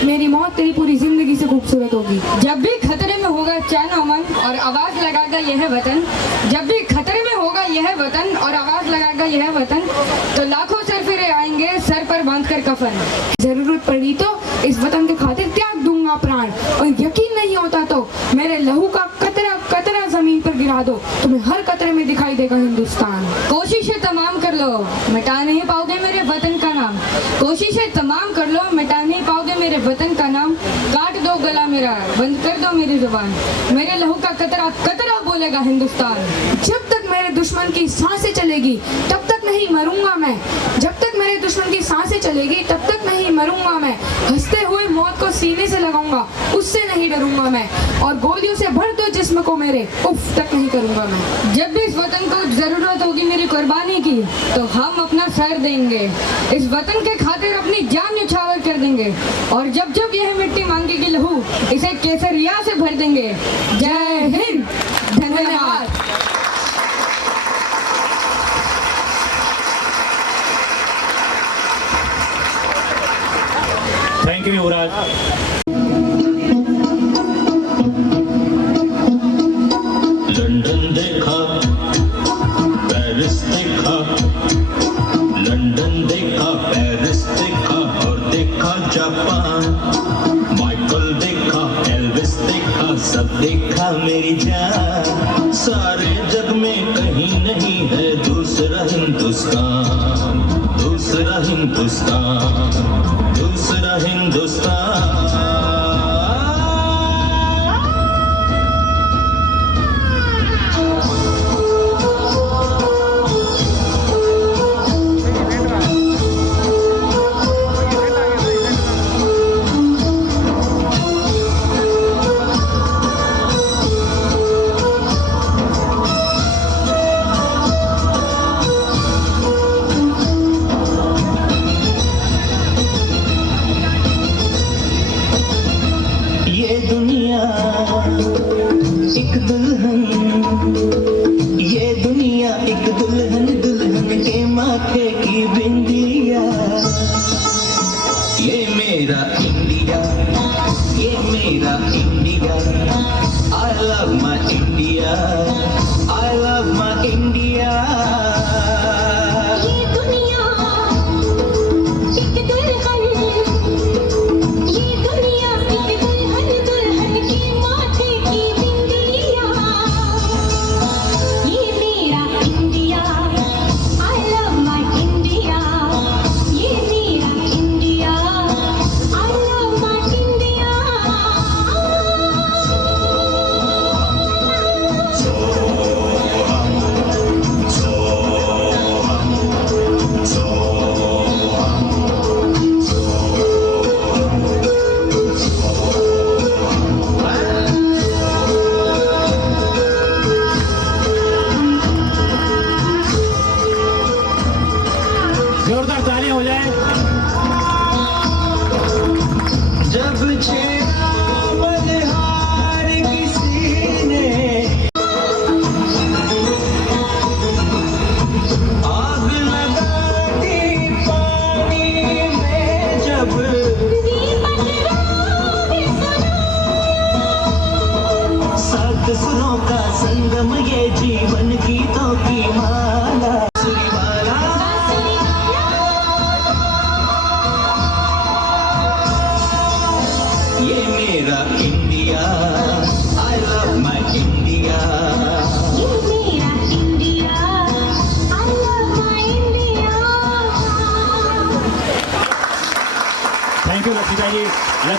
मेरी मौत तेरी पूरी जिंदगी से खूबसूरत होगी। जब भी खतरे में होगा चैन अमन और आवाज लगाएगा यह वतन, जब भी खतरे में होगा यह वतन और आवाज लगाएगा यह वतन, तो लाखों सर फिरे आएंगे सर पर बांधकर कफन। जरूरत पड़ी तो इस वतन के खातिर त्याग दूंगा प्राण, और यकीन नहीं होता तो मेरे लहू का कतरा कतरा जमीन पर गिरा दो, तुम्हें हर कतरे में दिखाई देगा हिंदुस्तान। कोशिशें तमाम कर लो, मिटा नहीं पाओगे मेरे वतन का नाम। कोशिशें तमाम कर लो, मिटा नहीं पाओगे मेरे वतन का नाम। काट दो गला मेरा, बंद कर दो मेरी जुबान, मेरे लहू का कतरा कतरा बोलेगा हिंदुस्तान। जब तक मेरे दुश्मन की सांसें चलेगी तब तक नहीं मरूंगा मैं। जब तक मेरे दुश्मन की सांसें चलेगी तब तक नहीं मरूंगा मैं। हंसते हुए मौत को सीने से लगाऊंगा, उससे नहीं डरूंगा मैं। और गोलियों से भर दो जिस्म को मेरे, उफ तक नहीं करूंगा मैं। जब भी इस वतन को जरूरत होगी मेरी कुर्बानी की, तो हम अपना सर देंगे, इस वतन के खातिर अपनी जान न्यौछावर कर देंगे। और जब जब यह मिट्टी मांगेगी लहू, इसे केसरिया से भर देंगे। जय हिंद, धन्यवाद। Thank you Yuvraj. लंदन देखा, पेरिस देखा, लंदन देखा, पेरिस देखा और देखा जापान। माइकल देखा, एल्विस देखा, सब देखा मेरी जान। सारे जग में कहीं नहीं है दूसरा हिंदुस्तान, दूसरा हिंदुस्तान, दूसरा हिंदुस्तान।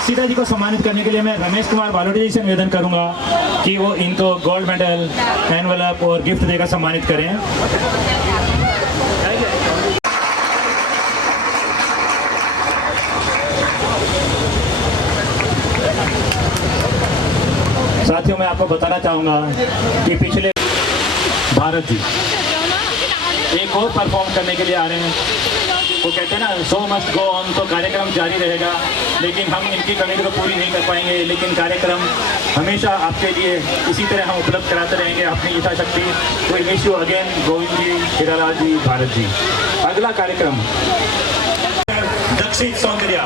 रक्षिता जी को सम्मानित करने के लिए मैं रमेश कुमार बालोटी जी से निवेदन करूंगा कि वो इनको गोल्ड मेडल, एनवलप और गिफ्ट देकर सम्मानित करें। साथियों, मैं आपको बताना चाहूंगा कि पिछले भारत जी एक और परफॉर्म करने के लिए आ रहे हैं। वो कहते हैं ना, शो मस्ट गो ऑन, तो कार्यक्रम जारी रहेगा, लेकिन हम इनकी कमी को पूरी नहीं कर पाएंगे, लेकिन कार्यक्रम हमेशा आपके लिए इसी तरह हम उपलब्ध कराते रहेंगे अपनी यथाशक्ति। We wish you again Govind ji, Hiralal ji, Bharat ji. अगला कार्यक्रम Dakshit Saundarya,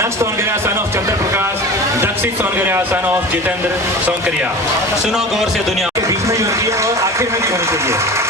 next Saundarya son of Chandra Prakash, Dakshit Saundarya son of Jitendra Saundarya. सुनो गौर से, दुनिया के बीच में ही होती है और आखिर में नहीं होनी चाहिए।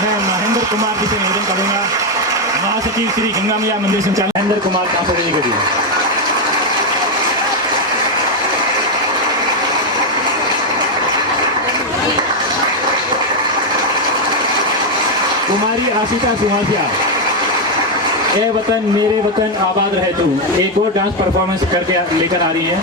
मैं महेंद्र कुमार जी से निवेदन करूंगा, महासचिव श्री गंगा मैया मंदिर संचालक महेंद्र कुमार कांसोड़े जी के लिए। कुमारी आशिता सुहासिया, ए वतन मेरे वतन आबाद रहे तू, एक और डांस परफॉर्मेंस करके लेकर आ रही है।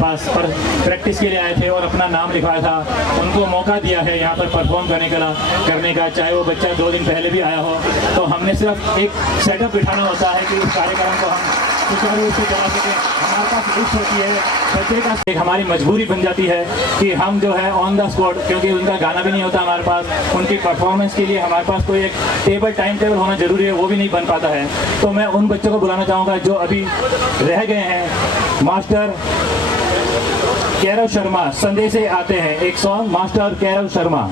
पास पर प्रैक्टिस के लिए आए थे और अपना नाम लिखवाया था, उनको मौका दिया है यहाँ पर परफॉर्म करने का, चाहे वो बच्चा 2 दिन पहले भी आया हो। तो हमने सिर्फ एक सेटअप बिठाना होता है कि इस कार्यक्रम को हम सुचारू रूप से चला सके। हमारे पास लिस्ट होती है, बच्चे का एक हमारी मजबूरी बन जाती है कि हम जो है ऑन द स्पॉट, क्योंकि उनका गाना भी नहीं होता हमारे पास, उनकी परफॉर्मेंस के लिए हमारे पास कोई एक टाइम टेबल होना जरूरी है, वो भी नहीं बन पाता है। तो मैं उन बच्चों को बुलाना चाहूँगा जो अभी रह गए हैं। मास्टर कैरव शर्मा संदेश से आते हैं, एक सॉन्ग मास्टर कैरव शर्मा।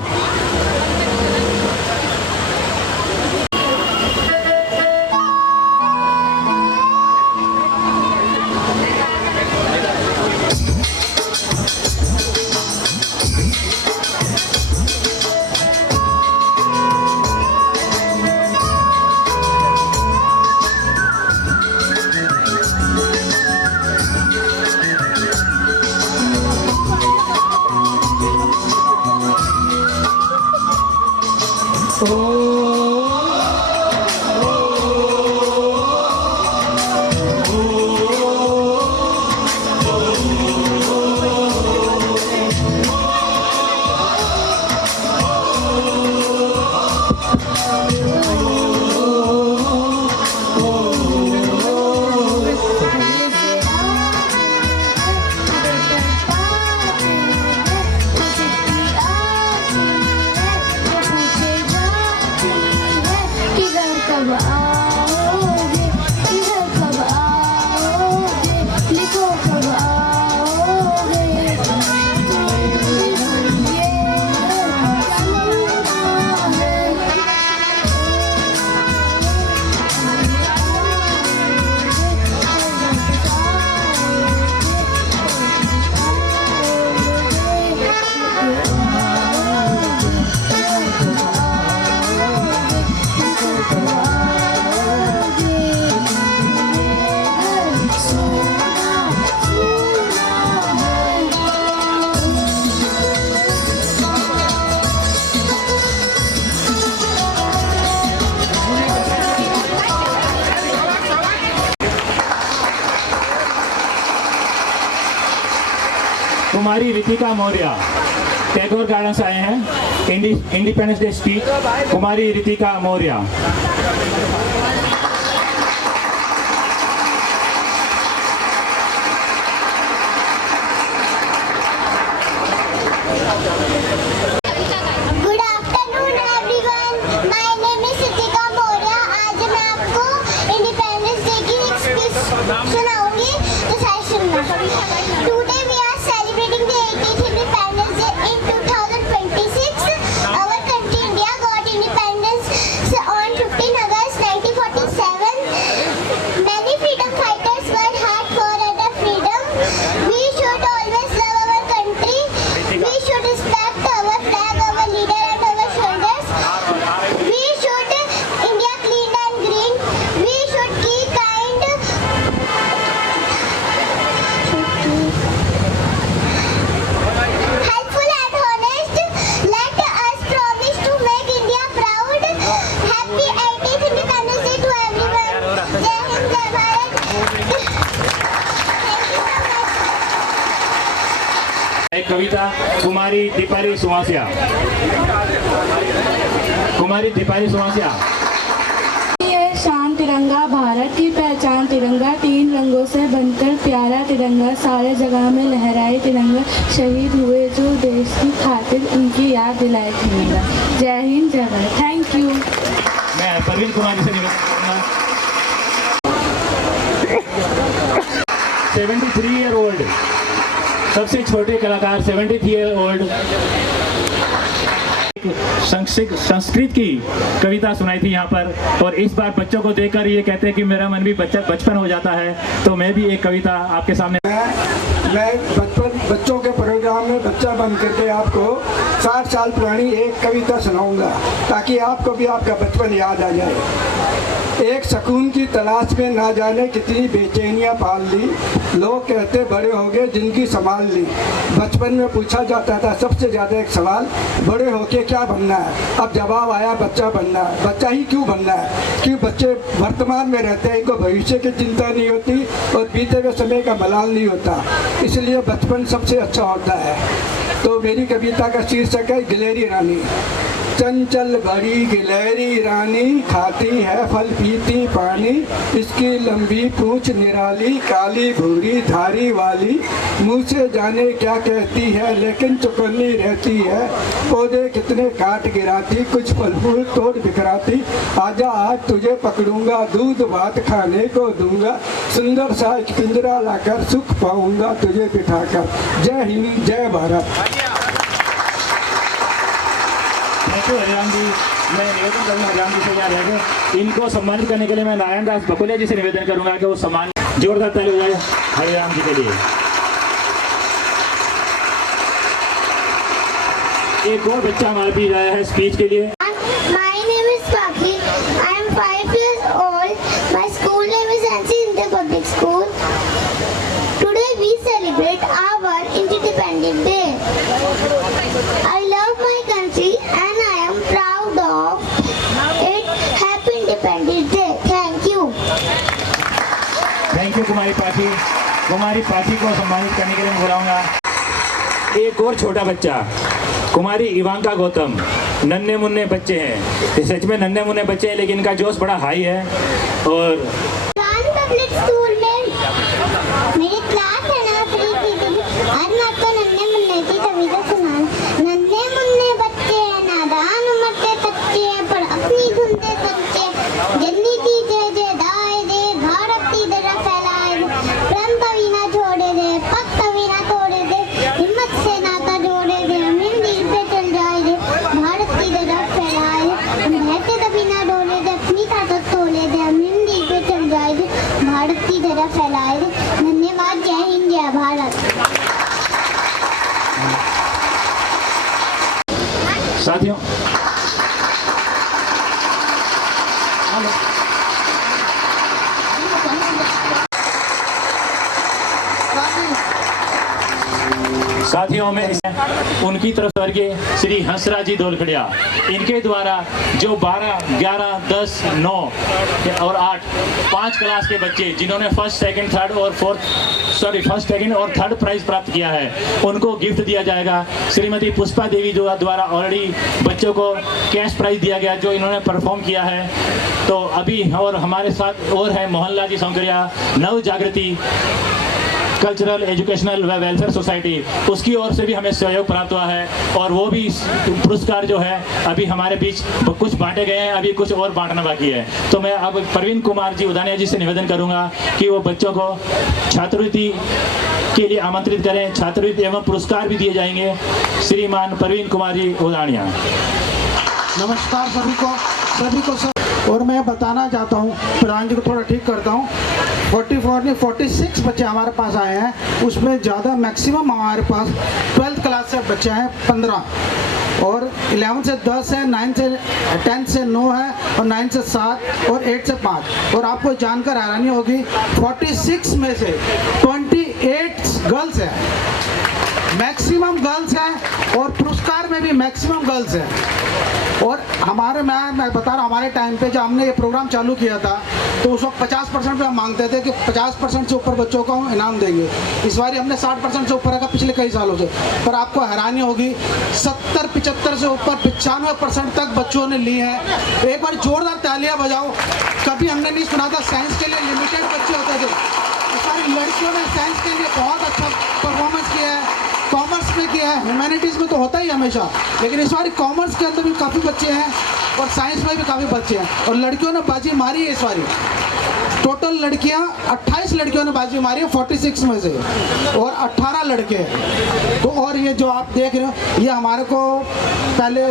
कुमारी रितिका मौर्य टैगोर गार्डन से आए हैं, independence day speech Kumari Ritika Maurya. Good afternoon everyone, my name is Ritika Maurya. आज मैं आपको इंडिपेंडेंस डे की एक स्पीच सुनाऊंगी, तो सारे सुनना। Today we are celebrating the 80th independence day in 2026। Our country India got independence on 15 August 1947। Many freedom fighters worked hard for our freedom. We should always love our country. We should respect our flag, our leader and our soldiers. We should India clean and green. We should keep kind. Helpful and honest. Let us promise to make India proud. Happy 80th Independence Day to everyone. Jai Hind, Jai Bharat. Thank you so much. एक कविता कुमारी दीपाली सुवासिया। कुमारी दीपाली सुवासिया। ये शान तिरंगा, भारत की पहचान तिरंगा, 3 रंगों से बनकर प्यारा तिरंगा, सारे जगह में लहराए तिरंगा, शहीद हुए जो देश की खातिर उनकी याद दिलाए तिरंगा। जय हिंद, जय भारत। Thank you. मैं परवीन कुमार जी से निवेदन करूंगा। 73 ईयर ओल्ड सबसे छोटे कलाकार 73 ईयर ओल्ड संस्कृत की कविता सुनाई थी यहाँ पर, और इस बार बच्चों को देखकर ये कहते हैं कि मेरा मन भी बचपन हो जाता है, तो मैं भी एक कविता आपके सामने। मैं बच्चों के प्रोग्राम में बच्चा बन करके आपको 60 साल पुरानी एक कविता सुनाऊंगा, ताकि आपको भी आपका बचपन याद आ जाए। एक सुकून की तलाश में ना जाने कितनी बेचैनियां पाल ली, लोग कहते बड़े हो गए जिंदगी संभाल ली। बचपन में पूछा जाता था सबसे ज़्यादा एक सवाल, बड़े होके क्या बनना है? अब जवाब आया बच्चा बनना है। बच्चा ही क्यों बनना है? क्यों बच्चे वर्तमान में रहते हैं, इनको भविष्य की चिंता नहीं होती और बीते हुए समय का मलाल नहीं होता, इसलिए बचपन सबसे अच्छा होता है। तो मेरी कविता का शीर्षक है गिलहरी रानी। चंचल बड़ी गिलहरी रानी, खाती है फल पीती पानी, इसकी लंबी पूंछ निराली, काली भूरी धारी वाली, मुँह से जाने क्या कहती है लेकिन चौकन्नी रहती है, पौधे कितने काट गिराती, कुछ फल फूल तोड़ बिखराती, आजा आज तुझे पकड़ूंगा, दूध भात खाने को दूंगा, सुंदर सा एक पिंजरा लाकर सुख पाऊंगा तुझे बिठाकर। जय हिंद, जय भारत। हरिराम जी, मैं निवेदन करूंगा हरिराम जी से यहाँ रह गए, इनको सम्मानित करने के लिए मैं नारायण दास बकुलिया जी से निवेदन करूंगा कि वो सम्मान जोरदार ताली हो जाए हरिराम जी के लिए। एक और बच्चा हमारे बीच आया है स्पीच के लिए। My name is Paki. I am 5 years old. My school name is Nancy India Public School. Today we celebrate our Independence Day. I love my country and I am proud of it. Happy Independence Day. Thank you. Thank you कुमारी पाठी। कुमारी पाठी को सम्मानित करने के लिए मैं बुलाऊंगा एक और छोटा बच्चा, कुमारी इवांका गौतम। नन्हे मुन्ने बच्चे हैं, ये सच में नन्हे मुन्ने बच्चे हैं, लेकिन इनका जोश बड़ा हाई है। और पब्लिक स्कूल में मेरी क्लास है ना फ्री की, आज मैं आपको नन्हे मुन्ने की कविता सुनाऊं। नन्हे मुन्ने बच्चे नादान उम्र के कच्चे, पर अपनी धुन से सच्चे, जल्दी की जय जय दाए दे, भारत की तरफ फैलाए दे, प्रेम कभी ना छोड़े दे, पग कभी ना तोड़े दे, हिम्मत से नाता जोड़े दे, हम दिल पे चल जाए दे, भारत की तरफ फैलाए दे, हम रहते कभी ना डोले दे, अपनी ताकत तोड़े दे, हम दिल पे चल जाए दे, भारत की तरफ फैलाए दे। धन्यवाद। जय हिंद, जय भारत। साथियों, साथियों में उनकी तरफ स्वर्गीय श्री हंसराज जी धोलखड़िया, इनके द्वारा जो 12, 11, 10, 9 और 8 5 क्लास के बच्चे जिन्होंने फर्स्ट सेकंड और थर्ड प्राइज प्राप्त किया है, उनको गिफ्ट दिया जाएगा। श्रीमती पुष्पा देवी जो द्वारा ऑलरेडी बच्चों को कैश प्राइज दिया गया जो इन्होंने परफॉर्म किया है। तो अभी और हमारे साथ और है मोहनलाल जी सौंकरिया, नव जागृति कल्चरल एजुकेशनल व वेलफेयर सोसाइटी, उसकी ओर से भी हमें सहयोग प्राप्त हुआ है और वो भी पुरस्कार जो है अभी हमारे बीच कुछ बांटे गए हैं, अभी कुछ और बांटना बाकी है। तो मैं अब प्रवीण कुमार जी उदानिया जी से निवेदन करूंगा कि वो बच्चों को छात्रवृत्ति के लिए आमंत्रित करें। छात्रवृत्ति एवं पुरस्कार भी दिए जाएंगे। श्रीमान प्रवीण कुमार जी उदानिया। नमस्कार सभी को और मैं बताना चाहता हूँ, प्रधान जी को थोड़ा ठीक करता हूँ, 46 बच्चे हमारे पास आए हैं, उसमें ज़्यादा मैक्सिमम हमारे पास 12th क्लास से बच्चे हैं 15, और 11 से 10 है, 9 से 10 से 9 है, और 9 से 7 और 8 से 5। और आपको जानकर हैरानी होगी 46 में से 28 गर्ल्स हैं, मैक्सिमम गर्ल्स हैं, और पुरस्कार में भी मैक्सिमम गर्ल्स हैं। और हमारे मैं बता रहा हूँ, हमारे टाइम पे जब हमने ये प्रोग्राम चालू किया था तो उस वक्त 50% पे हम मांगते थे कि 50% से ऊपर बच्चों को हम इनाम देंगे। इस बार हमने 60% से ऊपर रखा पिछले कई सालों से। पर आपको हैरानी होगी 70-75 से ऊपर 95% तक बच्चों ने ली है। एक बार जोरदार तालियां बजाओ। कभी हमने नहीं सुना था साइंस के लिए लिमिटेड बच्चे होते थे, इस बार लड़कियों ने साइंस के लिए बहुत अच्छा परफॉर्मेंस किया है, कॉमर्स में किया है, ह्यूमैनिटीज़ में तो होता ही हमेशा, लेकिन इस बार कॉमर्स के अंदर भी काफ़ी बच्चे हैं और साइंस में भी काफ़ी बच्चे हैं। और लड़कियों ने बाजी मारी है इस बार। टोटल लड़कियां 28 लड़कियों ने बाजी मारी है 46 में से, और 18 लड़के हैं। तो और ये जो आप देख रहे हो, ये हमारे को पहले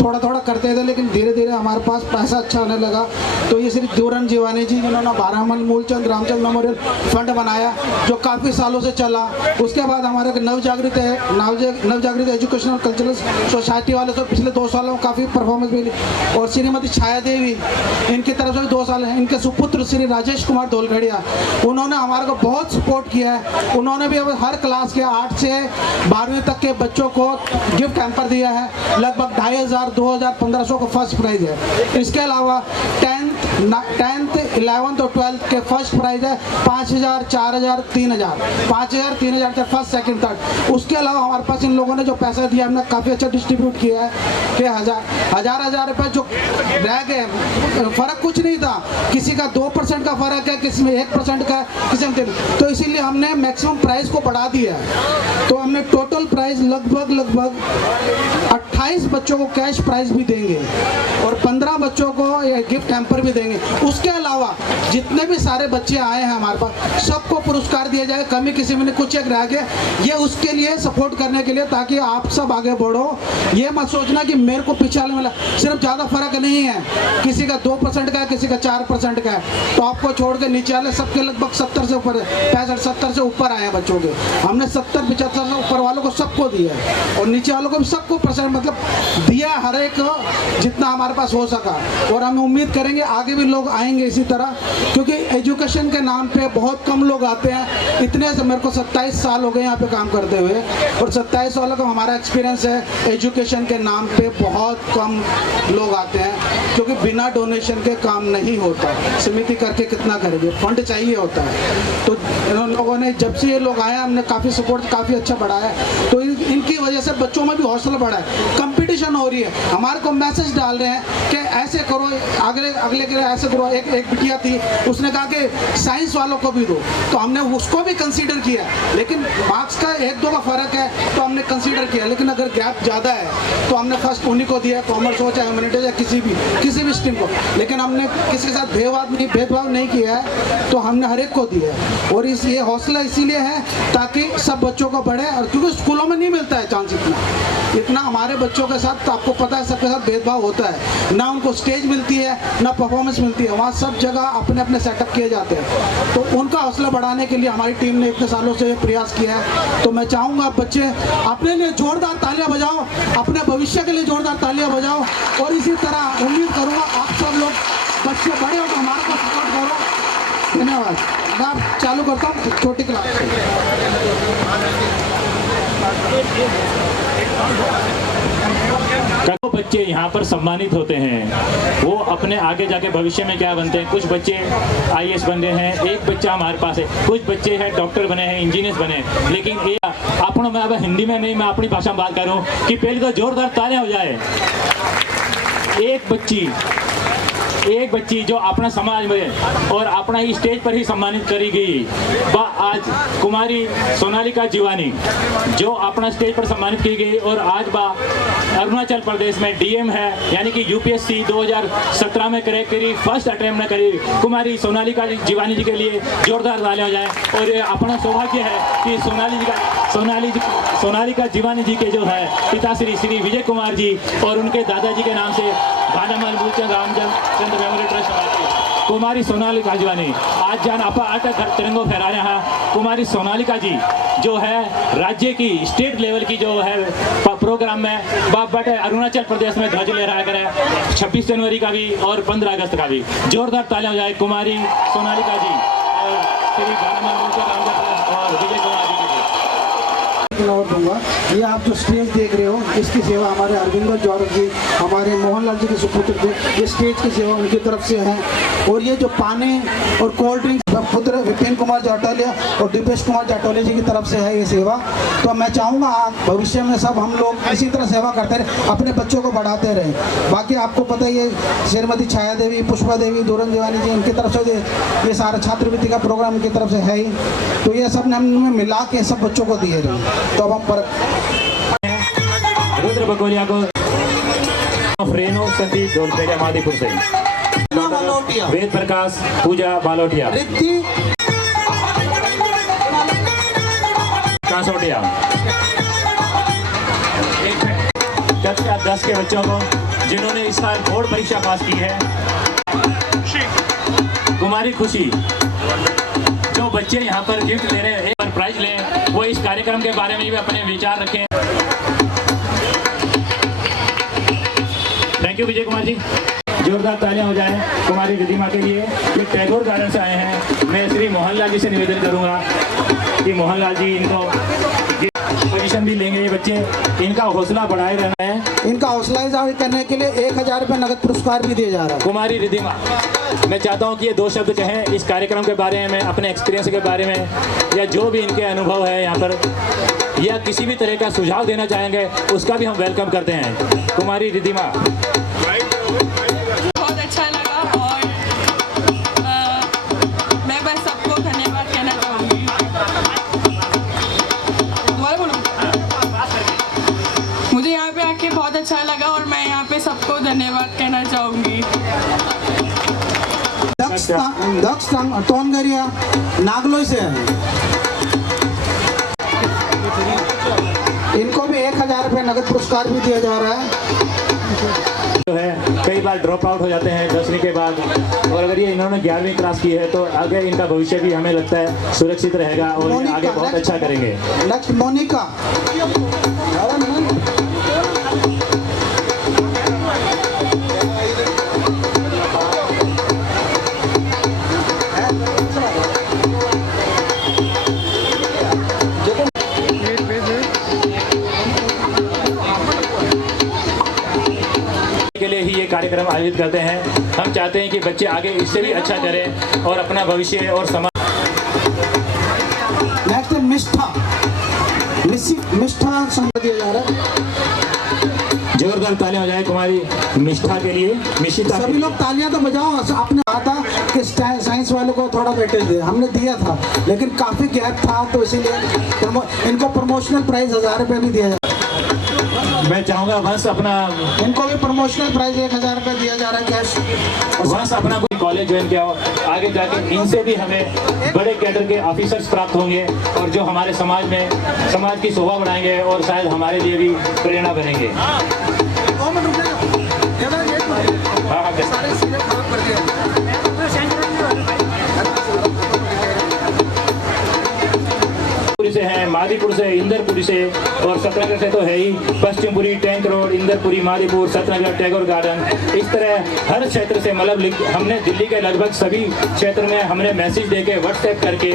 थोड़ा थोड़ा करते थे, लेकिन धीरे धीरे हमारे पास पैसा अच्छा आने लगा। तो ये श्री दूरन जीवानी जी जिन्होंने 12 मूलचंद रामचंद मेमोरियल फंड बनाया जो काफ़ी सालों से चला। उसके बाद हमारे नवजागृत एजुकेशनल कल्चरल सोसाइटी वाले तो पिछले 2 सालों में काफ़ी परफॉर्मेंस मिली। और श्रीमती छाया देवी, इनकी तरफ से 2 साल है, इनके सुपुत्र श्री राजेश कुमार धोलखड़िया, उन्होंने हमारे को बहुत सपोर्ट किया है। उन्होंने भी अब हर क्लास के 8 से 12वीं तक के बच्चों को गिफ्ट हैम्पर दिया है। लगभग 2500, 2000, 1500 का फर्स्ट प्राइज है। इसके अलावा 10th, 11th और 12th के फर्स्ट प्राइज है 5000, 4000, 3000, 5000, 3000 फर्स्ट सेकंड थर्ड। उसके अलावा हमारे पास इन लोगों ने जो पैसा दिया हमने काफ़ी अच्छा डिस्ट्रीब्यूट किया है कि हजार रुपये जो रह गए, फ़र्क कुछ नहीं था, किसी का 2% का फ़र्क है, किसी में 1% का, किसी में 3, तो इसीलिए हमने मैक्सिमम प्राइस को बढ़ा दिया है। तो हमने टोटल प्राइस लगभग 28 बच्चों को कैश प्राइज भी देंगे और 15 बच्चों को गिफ्ट हैम्पर भी देंगे। उसके अलावा जितने भी सारे बच्चे आए हैं हमारे पास सबको पुरस्कार दिया जाए, कमी किसी में कुछ एक रह गया, ये उसके लिए सपोर्ट करने के लिए, ताकि आप सब आगे बढ़ो। ये मत सोचना कि मेरे को पीछे वाले मिला, सिर्फ ज़्यादा फर्क नहीं है, किसी का 2% का है, किसी का 4% का है, तो आपको छोड़ के नीचे वाले सबके लगभग 70 से ऊपर, 65-70 से ऊपर आए हैं बच्चों के। हमने 70-75 से ऊपर वालों को सबको दिया है और नीचे वालों को भी सबको % मतलब दिया, हर एक जितना हमारे पास हो सका। और हम उम्मीद करेंगे आगे भी लोग आएंगे इसी तरह, क्योंकि एजुकेशन के नाम पे बहुत कम लोग आते हैं। इतने से मेरे को 27 साल हो गए यहाँ पे काम करते हुए, और 27 सालों का हमारा एक्सपीरियंस है, एजुकेशन के नाम पे बहुत कम लोग आते हैं, क्योंकि बिना डोनेशन के काम नहीं होता। समिति करके कितना करेंगे, फंड चाहिए होता है। तो इन लोगों ने जब से ये लोग आए हमने काफ़ी सपोर्ट काफ़ी अच्छा बढ़ाया है, तो इनकी वजह से बच्चों में भी हौसला बढ़ा है। कंपटीशन हो रही है, हमारे को मैसेज डाल रहे हैं कि ऐसे करो, अगले के ऐसे करो। एक बिटिया थी, उसने कहा कि साइंस वालों को भी दो, तो हमने उसको भी कंसीडर किया, लेकिन मार्क्स का 1-2 का फ़र्क है तो हमने कंसीडर किया, लेकिन अगर गैप ज़्यादा है तो हमने फर्स्ट उन्हीं को दिया, कॉमर्स हो चाहे ह्यूमैनिटीज या किसी भी स्ट्रीम को, लेकिन हमने किसी के साथ भेदभाव नहीं किया है, तो हमने हर एक को दिया है। और ये हौसला इसीलिए है ताकि सब बच्चों को बढ़े, और क्योंकि स्कूलों में नहीं मिलता है चांस इतना हमारे बच्चों के साथ, तो आपको पता है सबके साथ भेदभाव होता है, ना उनको स्टेज मिलती है ना परफॉर्मेंस मिलती है, वहाँ सब जगह अपने अपने सेटअप किए जाते हैं। तो उनका हौसला बढ़ाने के लिए हमारी टीम ने इतने सालों से प्रयास किया है। तो मैं चाहूँगा बच्चे अपने लिए जोरदार तालियां बजाओ, अपने भविष्य के लिए जोरदार तालियां बजाओ, और इसी तरह उम्मीद करूँगा आप सब लोग बच्चे बड़े हो तो हमारे को सपोर्ट करो। धन्यवाद। मैं चालू करता हूँ छोटी क्लास। कई बच्चे यहाँ पर सम्मानित होते हैं, वो अपने आगे जाके भविष्य में क्या बनते हैं। कुछ बच्चे IAS बन रहे हैं, एक बच्चा हमारे पास है, कुछ बच्चे हैं डॉक्टर बने हैं, इंजीनियर बने हैं। लेकिन ये अपनों में, अब हिंदी में नहीं, मैं अपनी भाषा में बात कर रहा हूँ कि पहले तो जोरदार तालियां हो जाए। एक बच्ची जो अपना समाज में और अपना ही स्टेज पर ही सम्मानित करी गई, आज कुमारी सोनालिका जीवानी जो अपना स्टेज पर सम्मानित की गई, और आज अरुणाचल प्रदेश में DM है, यानी कि UPSC 2017 में क्रैक करी, फर्स्ट अटेम्प्ट में करी। कुमारी सोनालिका जीवानी जी के लिए जोरदार तालियां हो जाए। और ये अपना सौभाग्य है कि सोनालिका जीवानी जी के जो है पिता श्री विजय कुमार जी और उनके दादाजी के नाम से भानामल मूलचंद रामचंद्र मेमोरियल ट्रस्ट कुमारी सोनालिका जीवानी आज जान अटक तिरंगो फहरा रहे हैं। कुमारी सोनालिका जी जो है राज्य की स्टेट लेवल की जो है प्रोग्राम में बट अरुणाचल प्रदेश में ध्वज लहराया करें 26 जनवरी का भी और 15 अगस्त का भी। जोरदार तालियां हो जाए कुमारी सोनालिका जी और श्री भानामल मूलचंद रामचंद्र और विजय कुमार जी और दूंगा। ये आप जो स्टेज देख रहे हो इसकी सेवा हमारे अरविंदो जौहर जी, हमारे मोहनलाल जी के सुपुत्र थे, ये स्टेज की सेवा उनकी तरफ से है। और ये जो पानी और कोल्ड ड्रिंक पुत्र विपिन कुमार जाटोलिया और दीपेश कुमार जाटोलिया जी की तरफ से है ये सेवा। तो मैं चाहूँगा भविष्य में सब हम लोग इसी तरह सेवा करते रहे, अपने बच्चों को बढ़ाते रहें। बाकी आपको पता ही है श्रीमती छाया देवी, पुष्पा देवी, दूरन जीवानी जी, इनकी तरफ से ये सारा छात्रवृत्ति का प्रोग्राम इनकी तरफ से है ही। तो ये सब हमने मिला के सब बच्चों को दिए रहे। तो अब हम पर रुद्र बकोरिया को फ्रेनो संदीप ढोलपेड़ा मादीपुर से, वेद प्रकाश पूजा बालोटिया, कांसोटिया, कक्षा 10 के बच्चों को जिन्होंने इस साल बोर्ड परीक्षा पास की है। कुमारी खुशी जो बच्चे यहाँ पर गिफ्ट ले रहे हैं और प्राइज लें, वो इस कार्यक्रम के बारे में भी अपने विचार रखें। Thank you Vijay Kumar ji. जोरदार तालियां हो जाएं कुमारी रिधिमा के लिए। ये टैगोर गार्डन से आए हैं। मैं श्री मोहनलाल जी से निवेदन करूंगा कि मोहनलाल जी इनको पोजीशन भी लेंगे। ये बच्चे, इनका हौसला बढ़ाए रहना है। इनका हौसला अफजाई करने के लिए 1000 रुपये नगद पुरस्कार भी दिया जा रहा है। कुमारी रिधिमा, मैं चाहता हूं कि ये 2 शब्द कहें इस कार्यक्रम के बारे में, अपने एक्सपीरियंस के बारे में, या जो भी इनके अनुभव है यहाँ पर, या किसी भी तरह का सुझाव देना चाहेंगे उसका भी हम वेलकम करते हैं। कुमारी रिधिमा। बहुत अच्छा लगा और मैं बस सबको धन्यवाद कहना चाहूँगी। दोबारा बोलो। मुझे यहाँ पे आके बहुत अच्छा लगा और मैं यहाँ पे सबको धन्यवाद कहना चाहूँगी। दक्ष टोनगरिया नागलोई से है। इनको भी 1000 रुपये नगद पुरस्कार भी दिया जा रहा है। जो है कई बार ड्रॉप आउट हो जाते हैं 10वीं के बाद, और अगर ये इन्होंने 11वीं क्लास की है तो आगे इनका भविष्य भी हमें लगता है सुरक्षित रहेगा और ये आगे बहुत अच्छा करेंगे। नेक्स्ट मोनिका। के लिए ही ये कार्यक्रम आयोजित करते हैं। हम चाहते हैं कि बच्चे आगे इससे भी अच्छा करें और अपना भविष्य और समाज। नेक्स्ट है मिष्ठा संबंध दिया जा रहा है। जोरदार तालियां हो जाए कुमारी मिष्ठा के लिए। मिशिता, सभी लोग तालियां तो बजाओ। आपने कहा था कि साइंस वालों को थोड़ा वेटेज दे, हमने दिया था लेकिन काफी गैप था तो इसीलिए इनको प्रमोशनल प्राइज 1000 रुपये भी दिया जा रहा है। मैं चाहूंगा वंश अपना, इनको भी प्रमोशनल प्राइज 1000 रुपये दिया जा रहा है कैश। वंश अपना कोई कॉलेज ज्वाइन किया हो, आगे जाके इनसे भी हमें बड़े कैडर के ऑफिसर्स प्राप्त होंगे और जो हमारे समाज में समाज की शोभा बढ़ाएंगे और शायद हमारे लिए भी प्रेरणा बनेंगे। से हैं, मादीपुर से, इंदरपुरी से और सतनगर से तो है ही। Paschimpuri, tank road, Inderpuri, Madipur, Satnagar, Tagore garden, इस तरह हर क्षेत्र से मतलब हमने दिल्ली के लगभग सभी क्षेत्र में हमने मैसेज देके व्हाट्सएप करके,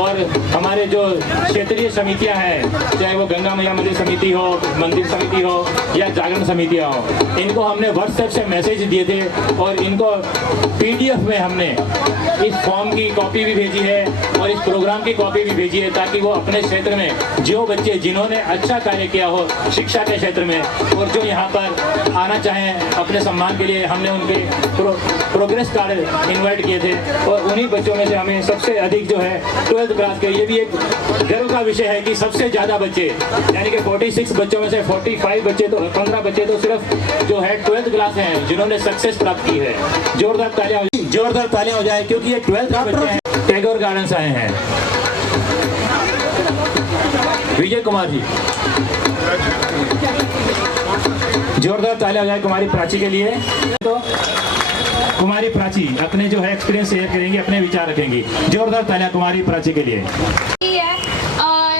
और हमारे जो क्षेत्रीय समितियां हैं, चाहे वो गंगा मैया मंदिर समिति हो, मंदिर समिति हो या जागरण समितियां हो, इनको हमने व्हाट्सएप से मैसेज दिए थे और इनको PDF में हमने इस फॉर्म की कॉपी भी भेजी है और इस प्रोग्राम की कॉपी भी भेजी है, ताकि वो अपने क्षेत्र में जो बच्चे जिन्होंने अच्छा कार्य किया हो शिक्षा के क्षेत्र में और जो यहाँ पर आना चाहें अपने सम्मान के लिए, हमने उनके प्रोग्रेस कार्ड इनवाइट किए थे और उन्हीं बच्चों में से हमें सबसे अधिक जो है 12th क्लास के, ये भी एक गर्व का विषय है कि सबसे ज़्यादा बच्चे यानी कि 46 बच्चों में से 45 बच्चे तो 15 बच्चे तो सिर्फ जो है 12th क्लास हैं जिन्होंने सक्सेस प्राप्त की है। जोरदार तालियां हो जाए क्योंकि ये 12th के बच्चे हैं, टैगोर गार्डन से आए हैं। विजय कुमार जी, जोरदार तालियां हो जाए कुमारी प्राची के लिए। तो कुमारी प्राची अपने जो है एक्सपीरियंस शेयर करेंगी, अपने विचार रखेंगी। जोरदार तालियां कुमारी प्राची के लिए। और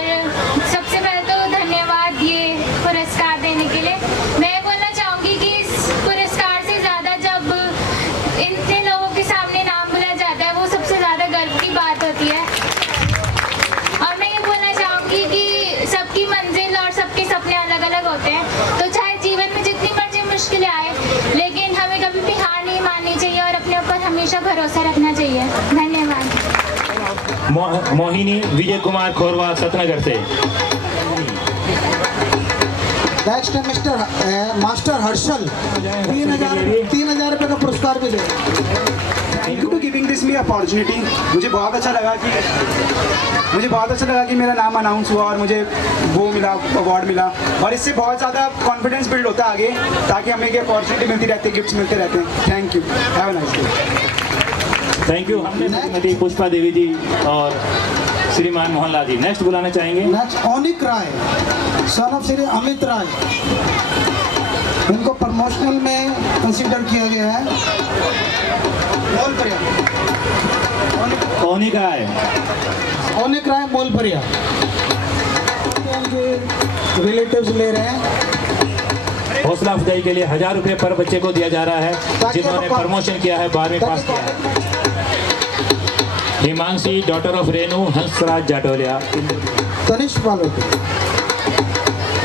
सबसे पहले तो धन्यवाद ये पुरस्कार देने के लिए। मैं बोलना चाहूँगी कि इस पुरस्कार से ज़्यादा जब इतने लोगों के सामने नाम बुलाया जाता है वो सबसे ज़्यादा गर्व की बात होती है। और मैं ये बोलना चाहूँगी कि सबकी मंजिल और सबके सपने अलग अलग होते हैं, तो चाहे जीवन में जितनी मर्जी मुश्किलें आए लेकिन हमें कभी भी हार नहीं माननी चाहिए और अपने ऊपर हमेशा भरोसा रखना चाहिए। धन्यवाद। मोहिनी विजय कुमार खोरवा सतनगर से। नेक्स्ट मास्टर हर्षल 3000 रुपये का पुरस्कार भी दे। Thank you to giving this me opportunity. मुझे बहुत अच्छा लगा कि मेरा नाम अनाउंस हुआ और मुझे वो मिला, अवार्ड मिला, और इससे बहुत ज़्यादा कॉन्फिडेंस बिल्ड होता है आगे, ताकि हमें ये अपॉर्चुनिटी मिलती रहती है, गिफ्ट्स मिलते रहते हैं। Thank you, have a nice day. Thank you. हमने श्रीमती पुष्पा देवी जी और श्रीमान मोहनलाल जी। नेक्स्ट बुलाना चाहेंगे। Next Onik Rai, son of Shri Amit Rai. इनको प्रमोशनल में कंसीडर किया गया है। ओनिक राय बोलपरिया रिलेटिव्स ले रहे हैं। हौसला अफजाई के लिए 1000 रुपये पर बच्चे को दिया जा रहा है जिन्होंने प्रमोशन किया है, 12वीं पास किया है। Himanshi, daughter of Renu, Hansraj Jatolia. तनिष्क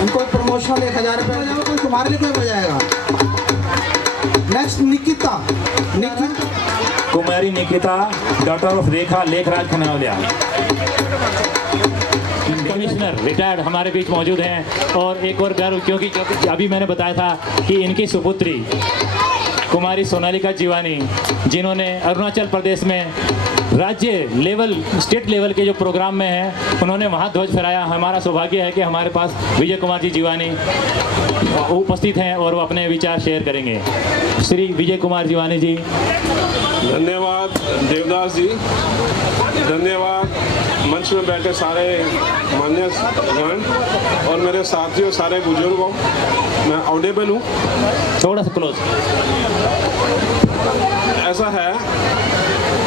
उनको प्रमोशनल 1000 रुपये हो जाएगा, कोई तुम्हारे लिए कोई हो जाएगा। नेक्स्ट निकिता। कुमारी Nikita, daughter of Rekha Lekhraj Khanavaliya, commissioner retired हमारे बीच मौजूद हैं। और एक और गर्व, क्योंकि अभी मैंने बताया था कि इनकी सुपुत्री कुमारी सोनालिका जीवानी, जिन्होंने अरुणाचल प्रदेश में राज्य लेवल, स्टेट लेवल के जो प्रोग्राम में हैं, उन्होंने वहाँ ध्वज फहराया। हमारा सौभाग्य है कि हमारे पास विजय कुमार जी जीवानी उपस्थित हैं और वो अपने विचार शेयर करेंगे। श्री विजय कुमार जीवानी जी। धन्यवाद देवदास जी, धन्यवाद मंच में बैठे सारे मान्यगण और मेरे साथियों, सारे बुजुर्गों। मैं ऑडिबल हूँ? थोड़ा सा क्लोज। ऐसा है,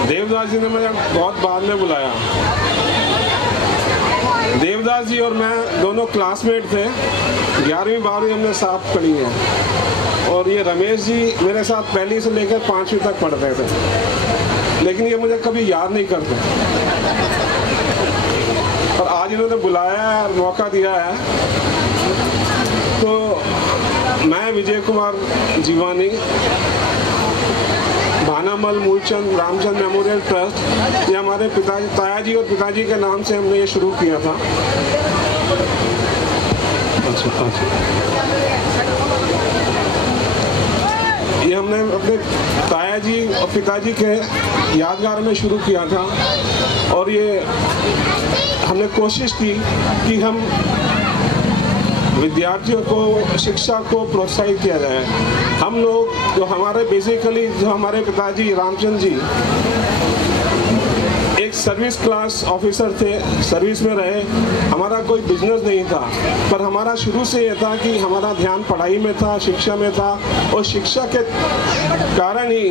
देवदास जी ने मुझे बहुत बाद में बुलाया। देवदास जी और मैं दोनों क्लासमेट थे, 11वीं 12वीं हमने साथ पढ़ी है। और ये रमेश जी मेरे साथ पहली से लेकर 5वीं तक पढ़ते थे, लेकिन ये मुझे कभी याद नहीं करते। और आज इन्होंने बुलाया है और मौका दिया है, तो मैं विजय कुमार जीवानी, भानामल मूलचंद रामचंद मेमोरियल ट्रस्ट, ये हमारे पिताजी, तायाजी और पिताजी के नाम से हमने ये शुरू किया था। ये हमने अपने तायाजी और पिताजी के यादगार में शुरू किया था। और ये हमने कोशिश की कि हम विद्यार्थियों को, शिक्षा को प्रोत्साहित किया जाए। हम लोग जो हमारे बेसिकली जो हमारे पिताजी रामचंद जी एक सर्विस क्लास ऑफिसर थे, सर्विस में रहे। हमारा कोई बिजनेस नहीं था, पर हमारा शुरू से ये था कि हमारा ध्यान पढ़ाई में था, शिक्षा में था। और शिक्षा के कारण ही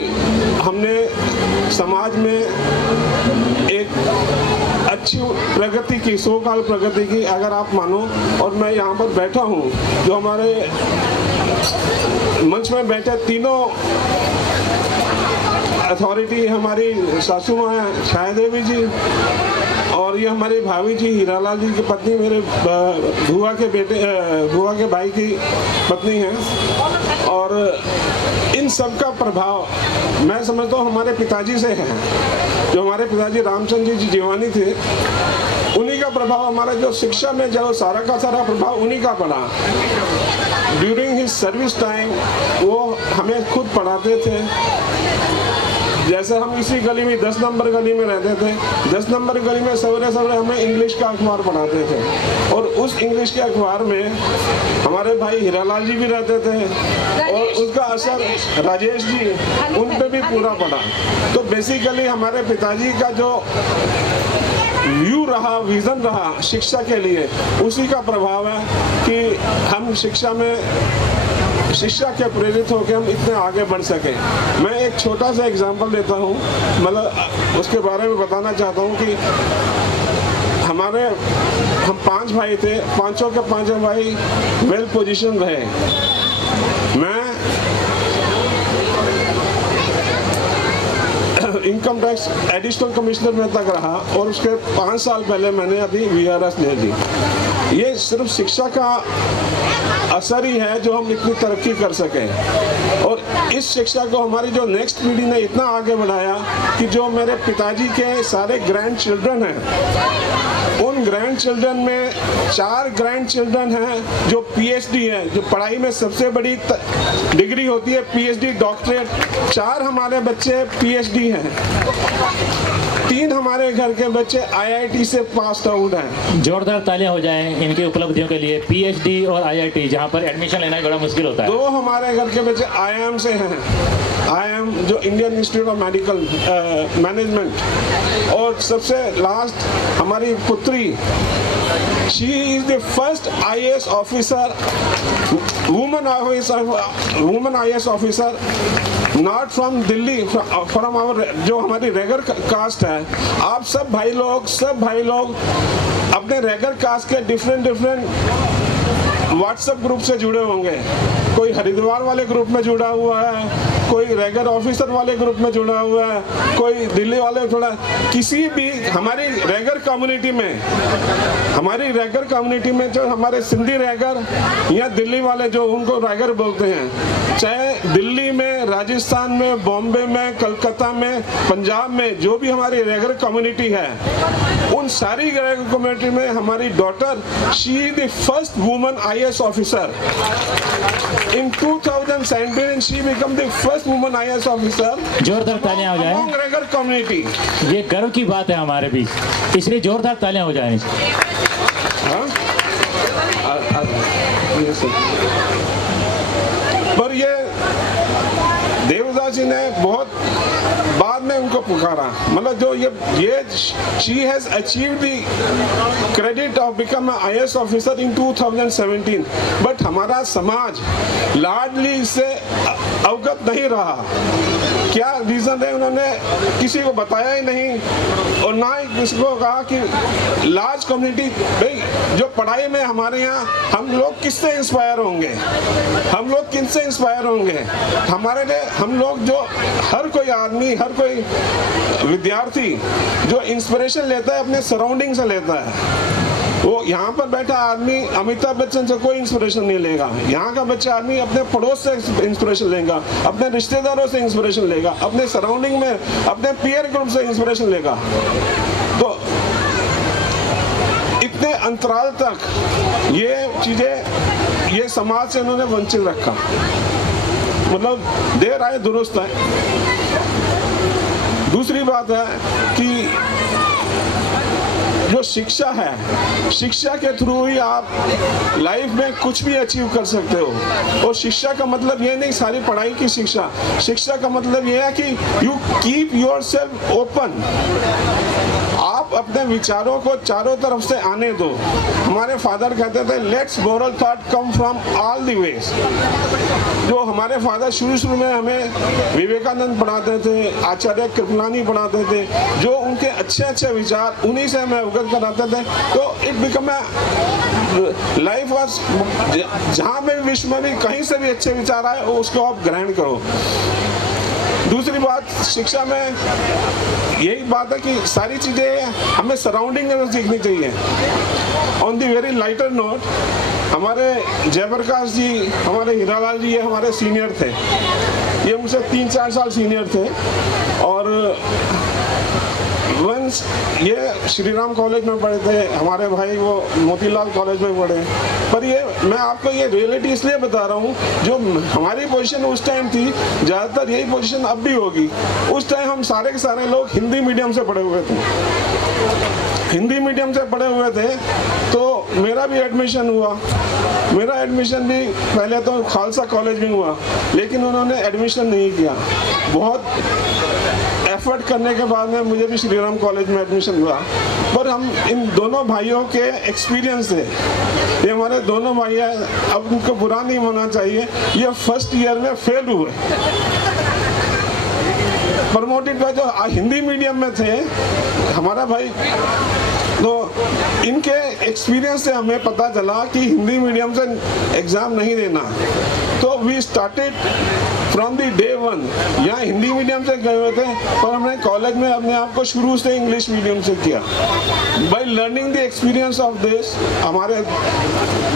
हमने समाज में एक अच्छी प्रगति की, सोकाल प्रगति की, अगर आप मानो। और मैं यहाँ पर बैठा हूँ, जो हमारे मंच में बैठे तीनों अथॉरिटी, हमारी सासू माँ छाया देवी जी, और ये हमारी भाभी जी हीरालाल जी की पत्नी, मेरे बुआ के बेटे, बुआ के भाई की पत्नी हैं। और इन सब का प्रभाव मैं समझता हूँ हमारे पिताजी से है। जो हमारे पिताजी रामचंद जी जीवानी थे, उन्हीं का प्रभाव हमारा, जो शिक्षा में जो सारा का सारा प्रभाव उन्हीं का पड़ा। ड्यूरिंग हिज सर्विस टाइम वो हमें खुद पढ़ाते थे। जैसे हम इसी गली में 10 नंबर गली में रहते थे, 10 नंबर गली में सवेरे सवेरे हमें इंग्लिश का अखबार पढ़ाते थे। और उस इंग्लिश के अखबार में हमारे भाई हीरालाल जी भी रहते थे, और उसका असर राजेश जी, उन पे भी पूरा पड़ा। तो बेसिकली हमारे पिताजी का जो व्यू रहा, विजन रहा शिक्षा के लिए, उसी का प्रभाव है कि हम शिक्षा के प्रेरित होकर हम इतने आगे बढ़ सके। मैं एक छोटा सा एग्जांपल लेता हूँ, मतलब उसके बारे में बताना चाहता हूँ कि हम 5 भाई थे, पांचों के पांचों भाई वेल पोजीशन रहे। मैं इनकम टैक्स एडिशनल कमिश्नर में तक रहा, और उसके 5 साल पहले मैंने अभी VRS ले ली। ये सिर्फ शिक्षा का असर ही है जो हम इतनी तरक्की कर सके। और इस शिक्षा को हमारी जो नेक्स्ट पीढ़ी ने इतना आगे बढ़ाया कि जो मेरे पिताजी के सारे ग्रैंड चिल्ड्रन हैं, उन ग्रैंड चिल्ड्रन में 4 ग्रैंड चिल्ड्रन हैं जो PhD है, जो पढ़ाई में सबसे बड़ी डिग्री होती है PhD डॉक्टरेट। 4 हमारे बच्चे PhD हैं, 3 हमारे घर के बच्चे IIT से पास आउट हैं। जोरदार तालियां हो जाएं इनकी उपलब्धियों के लिए। PhD और IIT, जहां पर एडमिशन लेना बड़ा मुश्किल होता है। 2 हमारे घर के बच्चे IIM से हैं, IIM जो Indian Institute of Medical Management. और सबसे लास्ट हमारी पुत्री, she is the first IAS officer, woman IAS officer, not from Delhi, from our, जो हमारी रेगर कास्ट है। आप सब भाई लोग अपने रेगर कास्ट के डिफरेंट व्हाट्सएप ग्रुप से जुड़े होंगे। कोई हरिद्वार वाले ग्रुप में जुड़ा हुआ है, कोई रैगर ऑफिसर वाले ग्रुप में जुड़ा हुआ है, कोई दिल्ली वाले थोड़ा, किसी भी हमारी रैगर कम्युनिटी में जो हमारे सिंधी रैगर या दिल्ली वाले जो उनको रैगर बोलते हैं, चाहे दिल्ली में, राजस्थान में, बॉम्बे में, कलकत्ता में, पंजाब में जो भी हमारी रैगर कम्युनिटी है, उन सारी रैगर कम्युनिटी में हमारी daughter, she is the first woman IAS officer in 2017 she became the first woman IAS officer. जोरदार तालियां हो जाए among रैगर कम्युनिटी। ये गर्व की बात है हमारे बीच, इसलिए जोरदार तालियां हो जाए। पर ये देवदास जी ने बहुत बाद में उनको पुकारा, मतलब जो ये she has achieved the credit of become an IAS officer in 2017, but हमारा समाज लाडली इससे अवगत नहीं रहा। क्या रीजन है, उन्होंने किसी को बताया ही नहीं और ना ही किसी को कहा कि लार्ज कम्युनिटी, भाई जो पढ़ाई में हमारे यहाँ हम लोग किससे इंस्पायर होंगे, हम लोग किनसे इंस्पायर होंगे, हमारे लिए हम लोग जो हर कोई आदमी, हर कोई विद्यार्थी जो इंस्पिरेशन लेता है अपने सराउंडिंग से लेता है। वो यहाँ पर बैठा आदमी अमिताभ बच्चन से कोई इंस्पिरेशन नहीं लेगा, यहाँ का बच्चा आदमी अपने पड़ोस से इंस्पिरेशन लेगा, अपने रिश्तेदारों से इंस्पिरेशन लेगा, अपने सराउंडिंग में अपने पीयर ग्रुप से इंस्पिरेशन लेगा। तो इतने अंतराल तक ये चीजें ये समाज से उन्होंने वंचित रखा, मतलब देर आए दुरुस्त है। दूसरी बात है कि जो शिक्षा है, शिक्षा के थ्रू ही आप लाइफ में कुछ भी अचीव कर सकते हो। और शिक्षा का मतलब ये नहीं सारी पढ़ाई की शिक्षा, शिक्षा का मतलब ये है कि यू कीप योरसेल्फ ओपन, आप अपने विचारों को चारों तरफ से आने दो। हमारे फादर कहते थे let's moral thought come from all the ways. जो हमारे फादर शुरू में हमें विवेकानंद पढ़ाते थे, आचार्य कृपलानी पढ़ाते थे, जो उनके अच्छे अच्छे विचार उन्हीं से हमें अवगत कराते थे। तो इट बिकम लाइफ वाज, जहाँ पे विश्व में भी कहीं से भी अच्छे विचार आए उसको आप ग्रहण करो। दूसरी बात शिक्षा में यही बात है कि सारी चीज़ें हमें सराउंडिंग में सीखनी चाहिए। On the very lighter note, हमारे जयप्रकाश जी, हमारे हीरालाल जी, ये हमारे सीनियर थे, ये मुझसे 3-4 साल सीनियर थे। और वंस ये श्री राम कॉलेज में पढ़े थे, हमारे भाई वो मोतीलाल कॉलेज में पढ़े। पर ये मैं आपको ये रियलिटी इसलिए बता रहा हूँ, जो हमारी पोजीशन उस टाइम थी, ज़्यादातर यही पोजीशन अब भी होगी। उस टाइम हम सारे के सारे लोग हिंदी मीडियम से पढ़े हुए थे, हिंदी मीडियम से पढ़े हुए थे। तो मेरा भी एडमिशन हुआ, मेरा एडमिशन भी पहले तो खालसा कॉलेज में हुआ, लेकिन उन्होंने एडमिशन नहीं किया। बहुत एफर्ट करने के बाद में मुझे भी श्री राम कॉलेज में एडमिशन हुआ। पर हम इन दोनों भाइयों के एक्सपीरियंस से, ये हमारे दोनों भाई हैं, अब उनको बुरा नहीं होना चाहिए, ये फर्स्ट ईयर में फेल हुए। प्रमोटेड बाय जो हिंदी मीडियम में थे हमारा भाई, तो इनके एक्सपीरियंस से हमें पता चला कि हिंदी मीडियम से एग्ज़ाम नहीं देना। तो we started from the day one, यहाँ हिंदी मीडियम से गए हुए थे, पर हमने कॉलेज में अपने आप को शुरू से इंग्लिश मीडियम से किया। By learning the experience of this, हमारे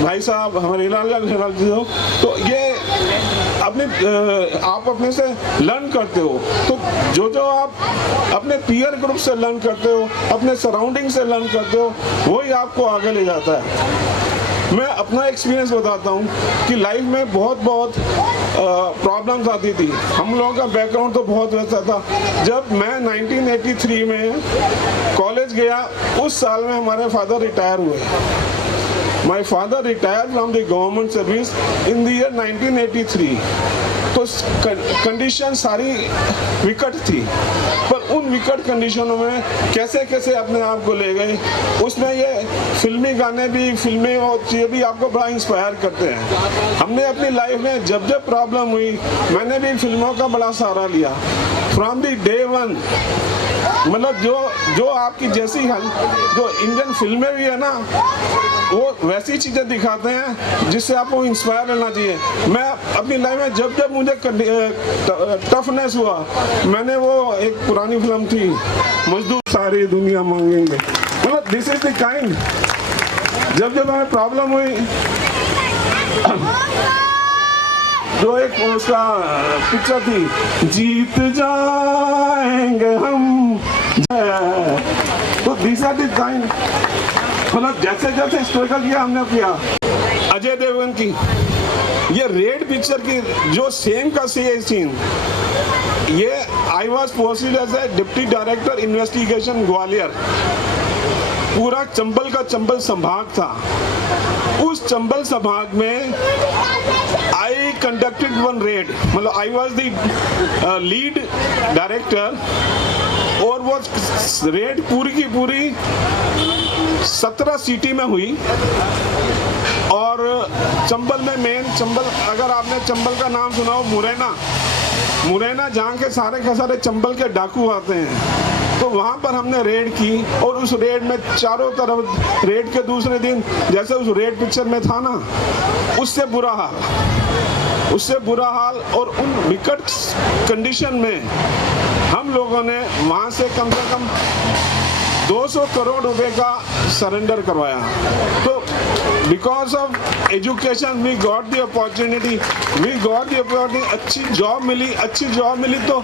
भाई साहब, हमारे हिलाल जी हो, तो ये अपने आप अपने से लर्न करते हो। तो जो आप अपने पीयर ग्रुप से लर्न करते हो, अपने सराउंडिंग से लर्न करते हो, वही आपको आगे ले जाता है। मैं अपना एक्सपीरियंस बताता हूँ कि लाइफ में बहुत प्रॉब्लम्स आती थी। हम लोगों का बैकग्राउंड तो बहुत वैसा था। जब मैं 1983 में कॉलेज गया, उस साल में हमारे फादर रिटायर हुए। My father retired from the government service in the year 1983. तो कंडीशन सारी विकट थी, पर उन विकट कंडीशनों में कैसे कैसे अपने आप को ले गए। उसमें ये फिल्मी गाने भी, फिल्में और ये भी आपको बड़ा इंस्पायर करते हैं। हमने अपनी लाइफ में जब जब प्रॉब्लम हुई, मैंने भी फिल्मों का बड़ा सहारा लिया। फ्रॉम द डे वन, मतलब जो आपकी जैसी जो इंडियन फिल्में भी है ना, वो वैसी चीज़ें दिखाते हैं जिससे आपको इंस्पायर रहना चाहिए। मैं अपनी लाइफ में जब जब मुझे टफनेस हुआ, मैंने वो एक पुरानी फिल्म थी मजदूर सारी दुनिया मांगेंगे, मतलब दिस इज द काइंड, जब हमें प्रॉब्लम हुई, जो एक उसका पिक्चर थी जीत जाएंगे हम, तो दिस आर द काइंड, मतलब जैसे जैसे स्ट्रगल किया हमने किया। अजय देवगन की ये रेड पिक्चर की जो सेम का सेम सीन, ये I was posted as a deputy director investigation Gwalior, पूरा चंबल का चंबल संभाग था। उस चंबल संभाग में आई कंडक्टेड वन रेड, मतलब I was the lead director, और वो रेड पूरी की पूरी 17 सिटी में हुई। और चंबल में मेन चंबल, अगर आपने चंबल का नाम सुना हो, मुरैना जहाँ के सारे चंबल के डाकू आते हैं, तो वहाँ पर हमने रेड की। और उस रेड में चारों तरफ, रेड के दूसरे दिन जैसे उस रेड पिक्चर में था ना, उससे बुरा हाल और उन विकट कंडीशन में हम लोगों ने वहाँ से कम 200 करोड़ रुपए का सरेंडर करवाया। तो because of education we got the opportunity, अच्छी जॉब मिली तो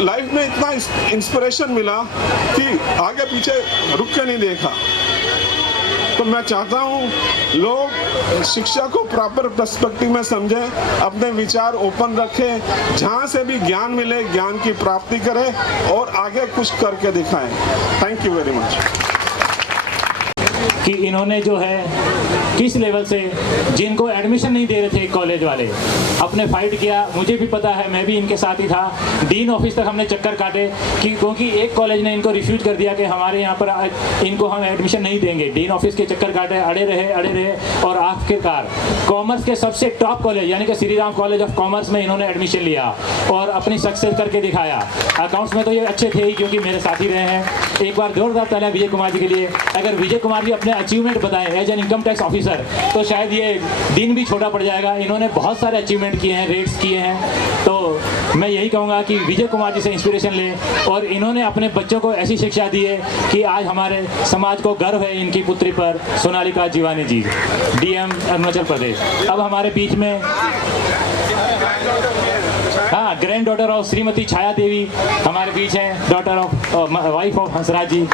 लाइफ में इतना इंस्पिरेशन मिला कि आगे पीछे रुक के नहीं देखा। तो मैं चाहता हूँ लोग शिक्षा को प्रॉपर पर्सपेक्टिव में समझें, अपने विचार ओपन रखें, जहाँ से भी ज्ञान मिले ज्ञान की प्राप्ति करें और आगे कुछ करके दिखाएं। Thank you very much. कि इन्होंने जो है किस लेवल से, जिनको एडमिशन नहीं दे रहे थे कॉलेज वाले, अपने फाइट किया। मुझे भी पता है, मैं भी इनके साथ ही था। डीन ऑफिस तक हमने चक्कर काटे कि क्योंकि एक कॉलेज ने इनको रिफ्यूज कर दिया कि हमारे यहाँ पर इनको हम एडमिशन नहीं देंगे। डीन ऑफिस के चक्कर काटे, अड़े रहे और आखिरकार कॉमर्स के सबसे टॉप कॉलेज यानी कि Shri Ram college of commerce में इन्होंने एडमिशन लिया और अपनी सक्सेस करके दिखाया। अकाउंट्स में तो ये अच्छे थे ही क्योंकि मेरे साथी रहे हैं। एक बार जोरदार तालियां विजय कुमार जी के लिए। अगर विजय कुमार जी अपने अचीवमेंट बताएं as an income tax officer तो शायद ये दिन भी छोटा पड़ जाएगा। इन्होंने बहुत सारे अचीवमेंट किए हैं, रेट्स किए हैं। तो मैं यही कहूँगा कि विजय कुमार जी से इंस्पिरेशन लें और इन्होंने अपने बच्चों को ऐसी शिक्षा दी है कि आज हमारे समाज को गर्व है इनकी पुत्री पर, सोनालिका जीवानी जी, डीएम अरुणाचल प्रदेश। अब हमारे बीच में granddaughter of Shrimati Chhaya Devi हमारे बीच हैं, daughter of wife of Hansraj ji.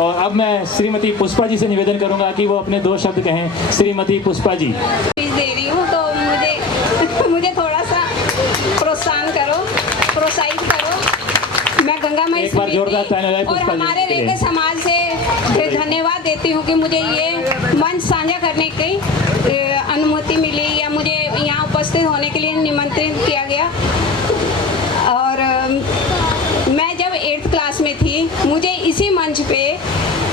और अब मैं श्रीमती पुष्पा जी से निवेदन करूंगा कि वो अपने 2 शब्द कहें। श्रीमती पुष्पा जी। दे रही हूँ तो मुझे थोड़ा सा प्रोत्साहित करो। मैं गंगा माई एक बार जोरदार तालियां और हमारे रेगे समाज से धन्यवाद देती हूँ कि मुझे ये मंच साझा करने की अनुमति मिली या मुझे यहाँ उपस्थित होने के लिए निमंत्रित किया गया। और मैं जब 8th क्लास में थी, मुझे इसी मंच पे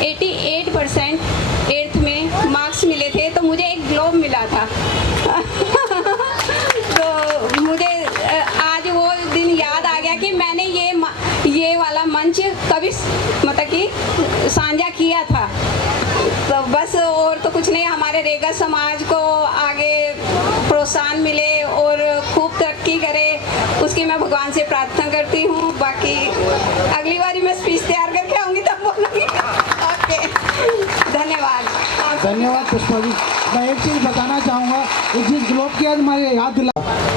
88% 8th में मार्क्स मिले थे, तो मुझे एक ग्लोब मिला था। तो मुझे आज वो दिन याद आ गया कि मैंने ये वाला मंच कभी मतलब कि साझा किया था। तो बस और तो कुछ नहीं, हमारे रेगा समाज को आगे प्रोत्साहन मिले और खूब तरक्की करे, उसकी मैं भगवान से प्रार्थना करती हूँ। बाकी अगली बारी मैं स्पीच तैयार करके आऊँगी तब बोलूँगी। ओके, धन्यवाद पुष्पा जी। मैं एक चीज़ बताना चाहूँगा, जिस ग्लोब की आज हमारे याद दिला,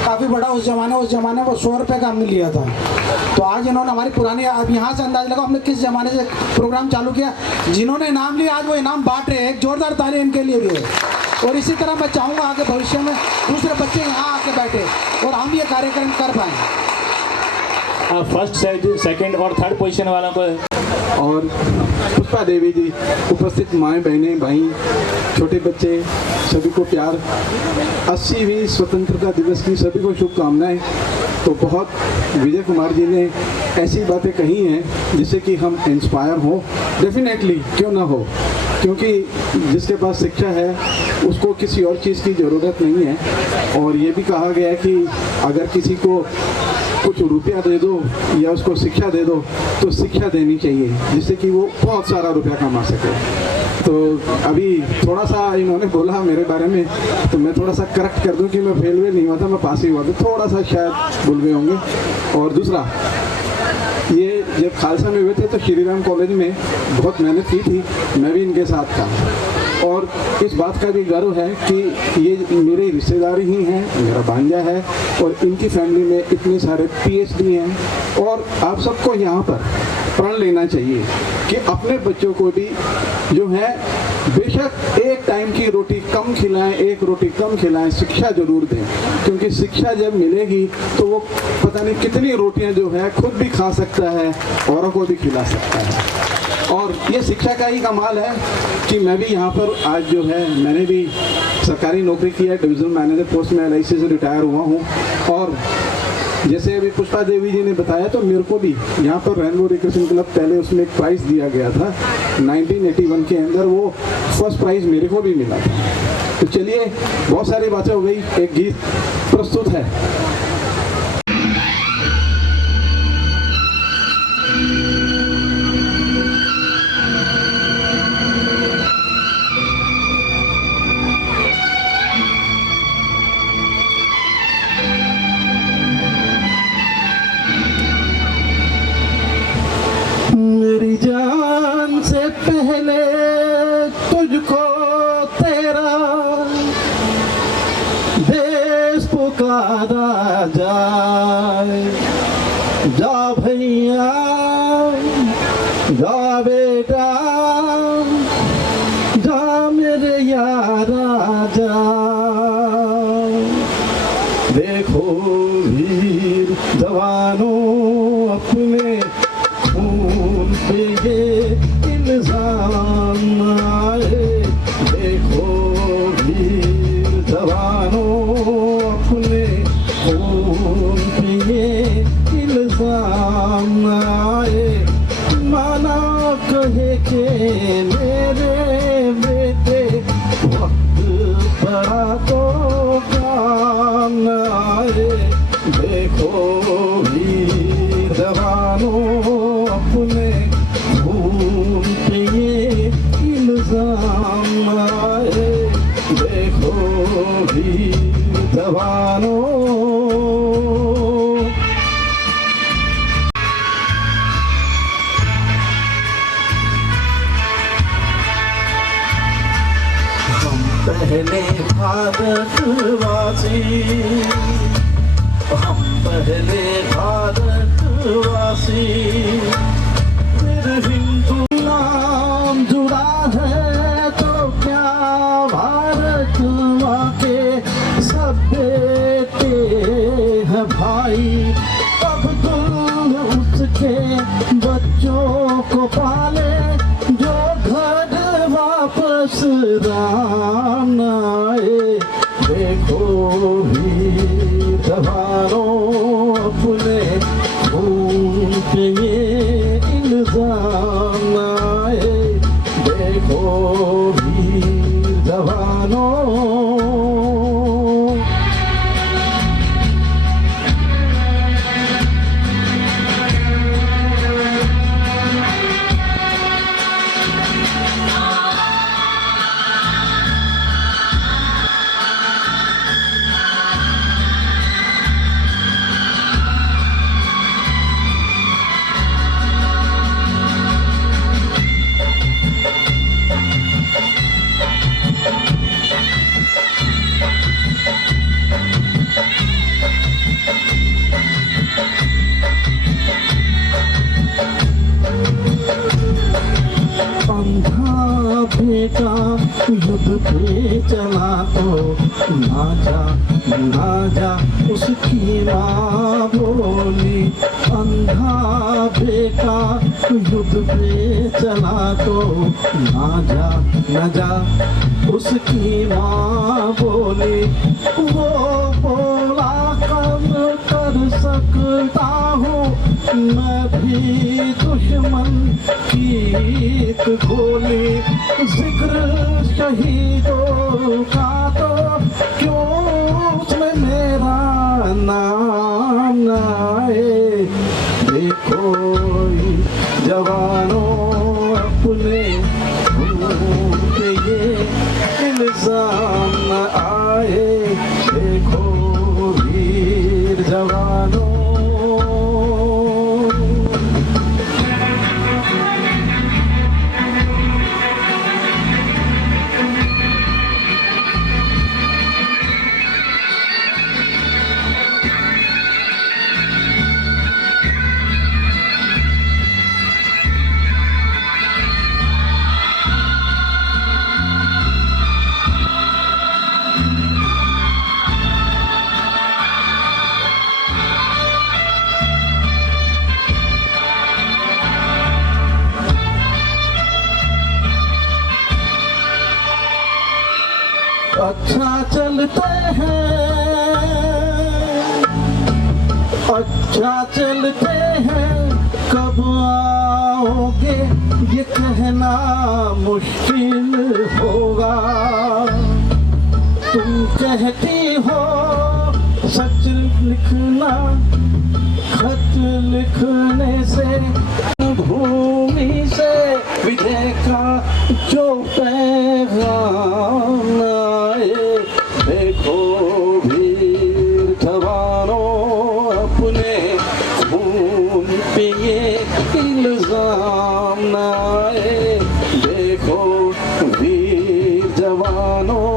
काफ़ी बड़ा उस जमाने वो 100 रुपये का हमने लिया था। तो आज इन्होंने हमारी पुरानी, अब यहाँ से अंदाज लगा हमने किस ज़माने से प्रोग्राम चालू किया। जिन्होंने इनाम लिया आज वो इनाम बांट रहे हैं, एक जोरदार ताली इनके लिए भी है। और इसी तरह मैं चाहूँगा आगे भविष्य में दूसरे बच्चे यहाँ आके बैठे और हम ये कार्यक्रम कर पाएँ। फर्स्ट, सेकंड और थर्ड पोजीशन वालों को। और पुष्पा देवी जी, उपस्थित माएँ बहनें भाई, छोटे बच्चे, सभी को प्यार। 80वीं स्वतंत्रता दिवस की सभी को शुभकामनाएं। तो बहुत विजय कुमार जी ने ऐसी बातें कही हैं जिससे कि हम इंस्पायर हों। डेफिनेटली क्यों ना हो, क्योंकि जिसके पास शिक्षा है उसको किसी और चीज़ की ज़रूरत नहीं है। और ये भी कहा गया है कि अगर किसी को कुछ रुपया दे दो या उसको शिक्षा दे दो, तो शिक्षा देनी चाहिए जिससे कि वो बहुत सारा रुपया कमा सके। तो अभी थोड़ा सा इन्होंने बोला मेरे बारे में, तो मैं थोड़ा सा करेक्ट कर दूं कि मैं फेल नहीं हुआ था, मैं पास ही हुआ था, थोड़ा सा शायद भूल गए होंगे। और दूसरा, ये जब खालसा में हुए थे तो श्री राम कॉलेज में बहुत मेहनत की थी, मैं भी इनके साथ था। और इस बात का भी गर्व है कि ये मेरे रिश्तेदार ही हैं, मेरा भांजा है और इनकी फैमिली में इतने सारे PhD हैं। और आप सबको यहाँ पर प्रण लेना चाहिए कि अपने बच्चों को भी जो है बेशक एक टाइम की रोटी कम खिलाएं, एक रोटी कम खिलाएं, शिक्षा जरूर दें, क्योंकि शिक्षा जब मिलेगी तो वो पता नहीं कितनी रोटियां जो है खुद भी खा सकता है, औरों को भी खिला सकता है। और ये शिक्षा का ही कमाल है कि मैं भी यहाँ पर आज जो है मैंने भी सरकारी नौकरी की है, डिविजनल मैनेजर पोस्ट में LIC से रिटायर हुआ हूँ। और जैसे अभी पुष्पा देवी जी ने बताया, तो मेरे को भी यहाँ पर रेनबो रिक्रिएशन क्लब पहले उसमें एक प्राइज़ दिया गया था 1981 के अंदर, वो फर्स्ट प्राइज़ मेरे को भी मिला था। तो चलिए, बहुत सारी बातें हो गई, एक गीत प्रस्तुत है। मेरी जान से पहले तुझको तेरा देश पुकारा जाए। जा भैया जा बेटा जा मेरे यारा जा। देखो वीर जवानों अपने खून पे ये इल्जाम आए। देखो वीर जवानों अपने खून पे ये इल्जाम आए। माना कहे के मेरे बेटे वक्त बड़ा तो काम आए। देखो वीर जवानों अपने खून पे ये इल्जाम आए। देखो वीर जवानों। हम पहले भारतवासी, हम पहले भारतवासी, फिर हिंदू नाम जुड़ा है तो क्या भारत माँ के सब बेटे हैं भाई। अब तुम उसके बच्चों को पाले जो घर वापस राम आए। देखो वीर जवानों अपने खून पे ये इल्जाम आए। देखो वीर जवानों। अंधा बेटा युद्ध पे चला तो ना जा उसकी माँ बोली। अंधा बेटा युद्ध पे चला तो ना जा उसकी माँ बोली। वो बोला कब कर सकता हूँ मैं भी दुश्मन की एक गोली। जिक्र शहीदों का तो क्यों उसमें मेरा नाम आए। जवानों। अच्छा चलते हैं, अच्छा चलते हैं, कब आओगे ये कहना मुश्किल होगा। तुम कहती हो सच लिखना, खत लिखने से भूमि से विजय का जो पैगाम आए। देखो वीर जवानों, अपने खून पे ये इल्जाम न आए। देखो वीर जवानों,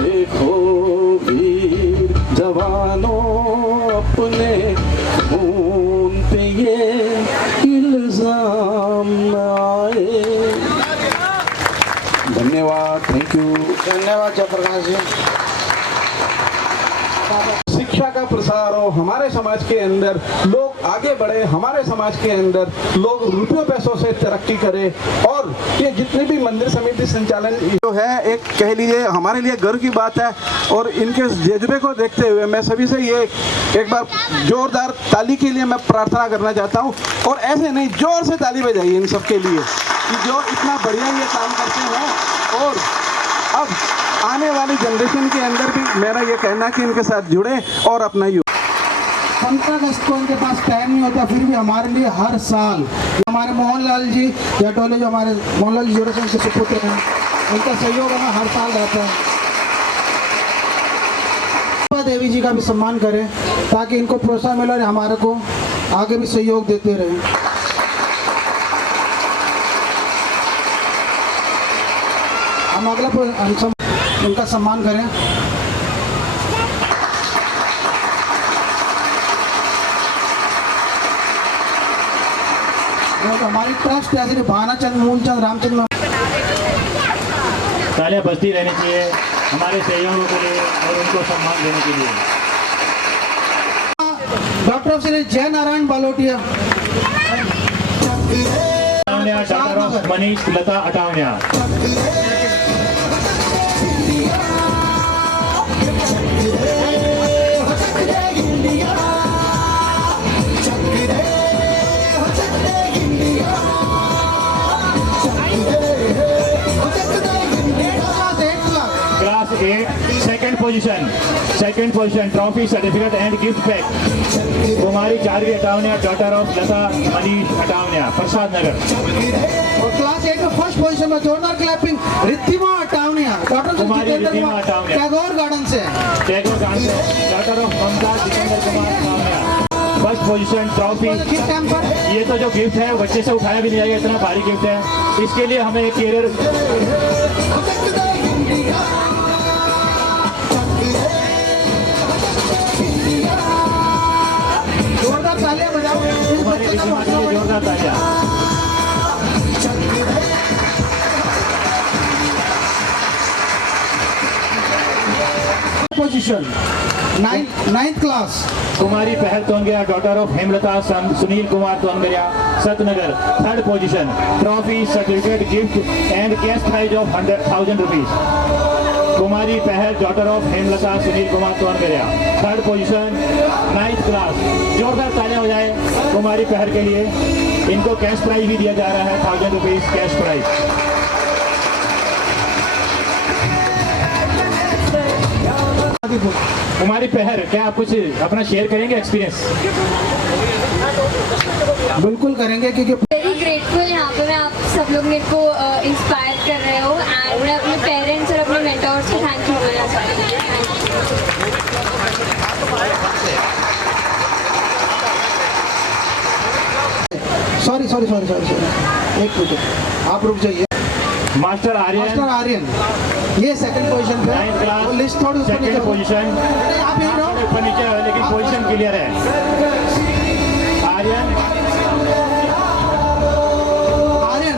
देखो वीर जवानों, अपने खून पे ये इल्जाम न आए। धन्यवाद, थैंक यू। धन्यवाद जयप्रकाश जी। शिक्षा का प्रसार हो हमारे समाज के अंदर, लोग आगे बढ़े हमारे समाज के अंदर, लोग रुपयों पैसों से तरक्की करें। और ये जितने भी मंदिर समिति संचालन जो है, एक कह लीजिए हमारे लिए गर्व की बात है। और इनके जज्बे को देखते हुए मैं सभी से ये एक बार जोरदार ताली के लिए मैं प्रार्थना करना चाहता हूँ। और ऐसे नहीं, जोर से ताली बजाइए इन सब के लिए कि जो इतना बढ़िया ये काम करते हैं। और अब आने वाली जनरेशन के अंदर भी मेरा ये कहना कि इनके साथ जुड़े और अपना 15 अगस्त को इनके पास टाइम नहीं होता, फिर भी हमारे लिए हर साल हमारे मोहनलाल जी जटोले, जो हमारे मोहनलाल जी जोड़े से उनके सुपुत्र हैं, उनका सहयोग हमें हर साल रहता है। देवी जी का भी सम्मान करें ताकि इनको प्रोत्साहन मिले और हमारे को आगे भी सहयोग देते रहें। हम अगला उनका सम्मान करें। हमारी ट्रस्ट है श्री भानाचंद, मूलचंद, रामचंद्र। तालियां बजती रहनी चाहिए हमारे सहयोगों के लिए और उनको सम्मान देने के लिए। Doctor Shri Jai Narayan Balotia, daughter of Manish Lata Atavania. Class 8 second position trophy certificate and gift pack Kumari Charvi Atavania, daughter of Lata Manish Atavania, Prasad Nagar. और क्लास 8 में फर्स्ट पोजीशन में जोरदार clapping Riddhima Atavania, doctor Kumari Riddhima Atavania, Tagore garden से, daughter of Mamta Jitendra Kumar Atavania, first position trophy. ये तो जो गिफ्ट है बच्चे से उठाया भी नहीं जाएगा, इतना भारी गिफ्ट है। इसके लिए हमें एक कैरियर जोरदार तालियां बजाओ, जोरदार तालियां। Position 9th class Kumari Pahal Tongaya, daughter of Hemlata Sunil Kumar Tongaya, Satnagar, third position trophy certificate gift and cash prize of 100,000 rupees. Kumari Pahal daughter of Hemlata Sunil Kumar Tongaya, third position 9th class. जोरदार तालियां हो जाए कुमारी पहल के लिए। इनको कैश प्राइज भी दिया जा रहा है, 1000 रुपीज कैश प्राइज। कुमारी पहर, क्या आप कुछ अपना शेयर करेंगे एक्सपीरियंस? बिल्कुल करेंगे क्योंकि वेरी ग्रेटफुल यहाँ पे मैं आप सब लोग मेरे को इंस्पायर कर रहे हो एंड मैं अपने पेरेंट्स और अपने मेंटोर्स को थैंक यू बोलना चाहती हूँ। सॉरी सॉरी सॉरी सॉरी, एक मिनट आप रुक जाइए। मास्टर आर्यन, मास्टर आर्यन ये सेकंड पोजीशन पे, नाइन्थ क्लास, वो लिस्ट थोड़ी ऊपर नीचे सेकंड हो। पोजीशन, आप यहाँ रहो। ऊपर नीचे है लेकिन पोजीशन क्लियर है। आर्यन आर्यन आर्यन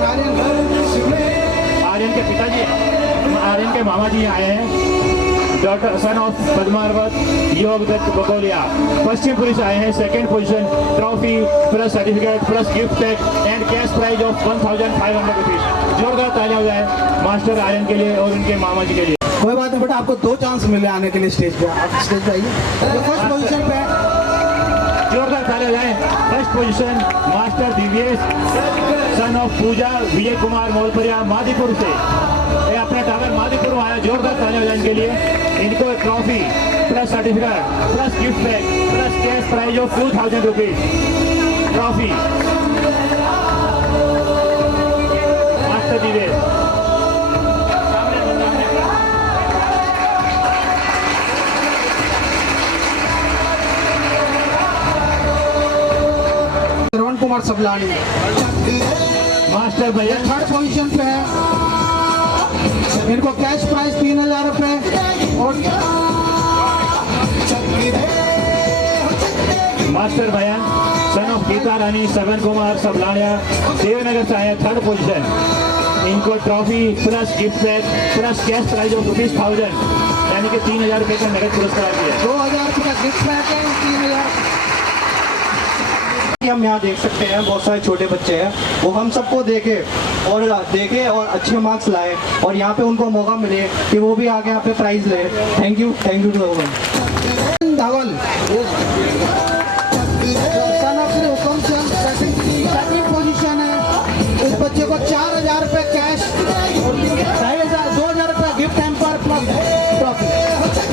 आर्यन के पिताजी, आर्यन के मामा जी आए हैं। डॉक्टर सन ऑफ पद्मावत योग दत्त बकोलिया, पश्चिम पुलिस आए हैं। Second position, trophy plus certificate plus gift pack and cash prize of 1500 rupees. जोरदार तालियां हो जाए मास्टर आर्यन के लिए और उनके मामा जी के लिए। कोई बात नहीं बेटा, आपको 2 चांस मिले आने के लिए स्टेज पे। आप स्टेज पे आइए। फर्स्ट पोजीशन पे जोरदार तालियां हो जाए। First position master Divyesh son of Pooja Vijay Kumar Molparia Madipur से, ये अपना टावर मादीपुर में आया। जोरदार तालियां हो जाए इनके लिए। इनको trophy plus certificate plus gift pack plus cash prize of 2000 rupees. Trophy master Divyesh. Shravan Kumar Sablani master भैया थर्ड पोजीशन पे है। इनको कैश प्राइस 3000 रुपए और मास्टर भैया सन ऑफ गीता रानी श्रवण कुमार सबलानिया देवनगर से आए। थर्ड पोजीशन, इनको trophy plus gift pack plus cash prize of ₹1000 यानी कि 3000 रुपये का नगद पुरस्कार दिया। 2000 रुपये का गिफ्ट पैक है। 3000 हम यहाँ देख सकते हैं बहुत सारे छोटे बच्चे हैं, वो हम सबको देखे और अच्छे मार्क्स लाए और यहाँ पे उनको मौका मिले कि वो भी आगे यहाँ पे प्राइज ले। Thank you to everyone. Dhaval son of Shri हुकम चंद सेकंड पोजीशन है। इस बच्चे को 4000 रुपये कैश और 2000 रुपये gift hamper plus trophy.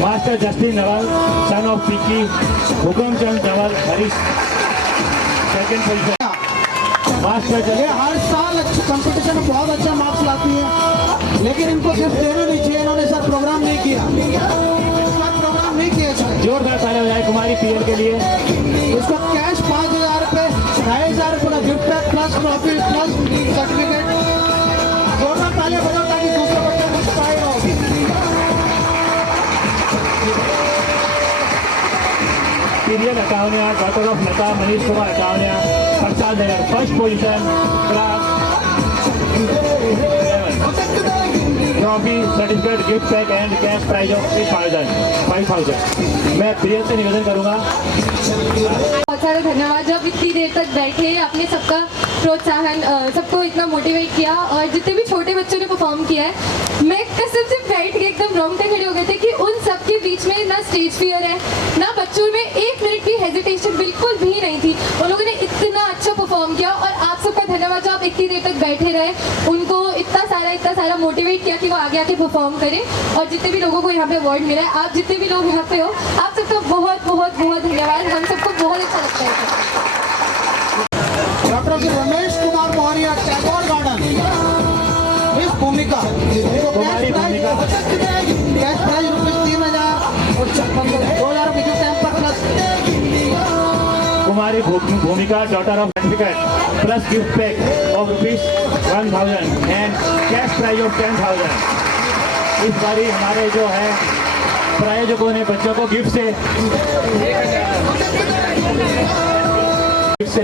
Master Justin Naval son of Piki Hukumchand Naval Harish second position. Master ये हर साल अच्छे कंपटीशन में बहुत अच्छा मार्क्स लाती है, लेकिन इनको सिर्फ देना नहीं चाहिए। इन्होंने सर प्रोग्राम नहीं किया, प्रोग्राम नहीं किया सर। जोरदार तालियां हो जाए कुमारी पीएल के लिए। इसको कैश 5000 रुपये 2500 रुपये का gift pack plus trophy plus certificate. जोरदार तालियां बजाओ ताकि दूसरे बच्चे कुछ पाएगा। पीरियड Akaunia daughter of Lata Manish Kumar Akaunia Prasad Nagar first position class. Trophy certificate gift pack and cash prize of 5,000। मैं प्रिय से निवेदन करूंगा। बहुत सारा धन्यवाद जो आप इतनी देर तक बैठे, आपने सबका प्रोत्साहन, सबको इतना मोटिवेट किया और जितने भी छोटे बच्चों ने परफॉर्म किया है, मैं कसम से बैठ के एकदम रोंगटे खड़े हो गए थे कि उन सबके बीच में ना स्टेज फियर है ना बच्चों में 1 मिनट की हेजिटेशन बिल्कुल भी नहीं थी। उन लोगों ने इतना अच्छा परफॉर्म किया और आप सबका धन्यवाद जो आप इतनी देर तक बैठे रहे, उनको इतना सारा मोटिवेट किया कि वो आगे आके परफॉर्म करें। और जितने भी लोगों को यहाँ पे अवार्ड मिला है, आप जितने भी लोग यहाँ पे हो, आप सबका बहुत बहुत बहुत धन्यवाद। हम सबको बहुत अच्छा लगता है। डॉक्टर रमेश कुमार मौर्य टैगोर गार्डन इस भूमिका कैश प्राइज ₹3000 और 2000 रुपये gift hamper plus Kumari Bhumika daughter of certificate plus gift pack of ₹1000 and cash prize of 10,000। इस बारी हमारे जो है प्रायोजकों ने बच्चों को गिफ्ट से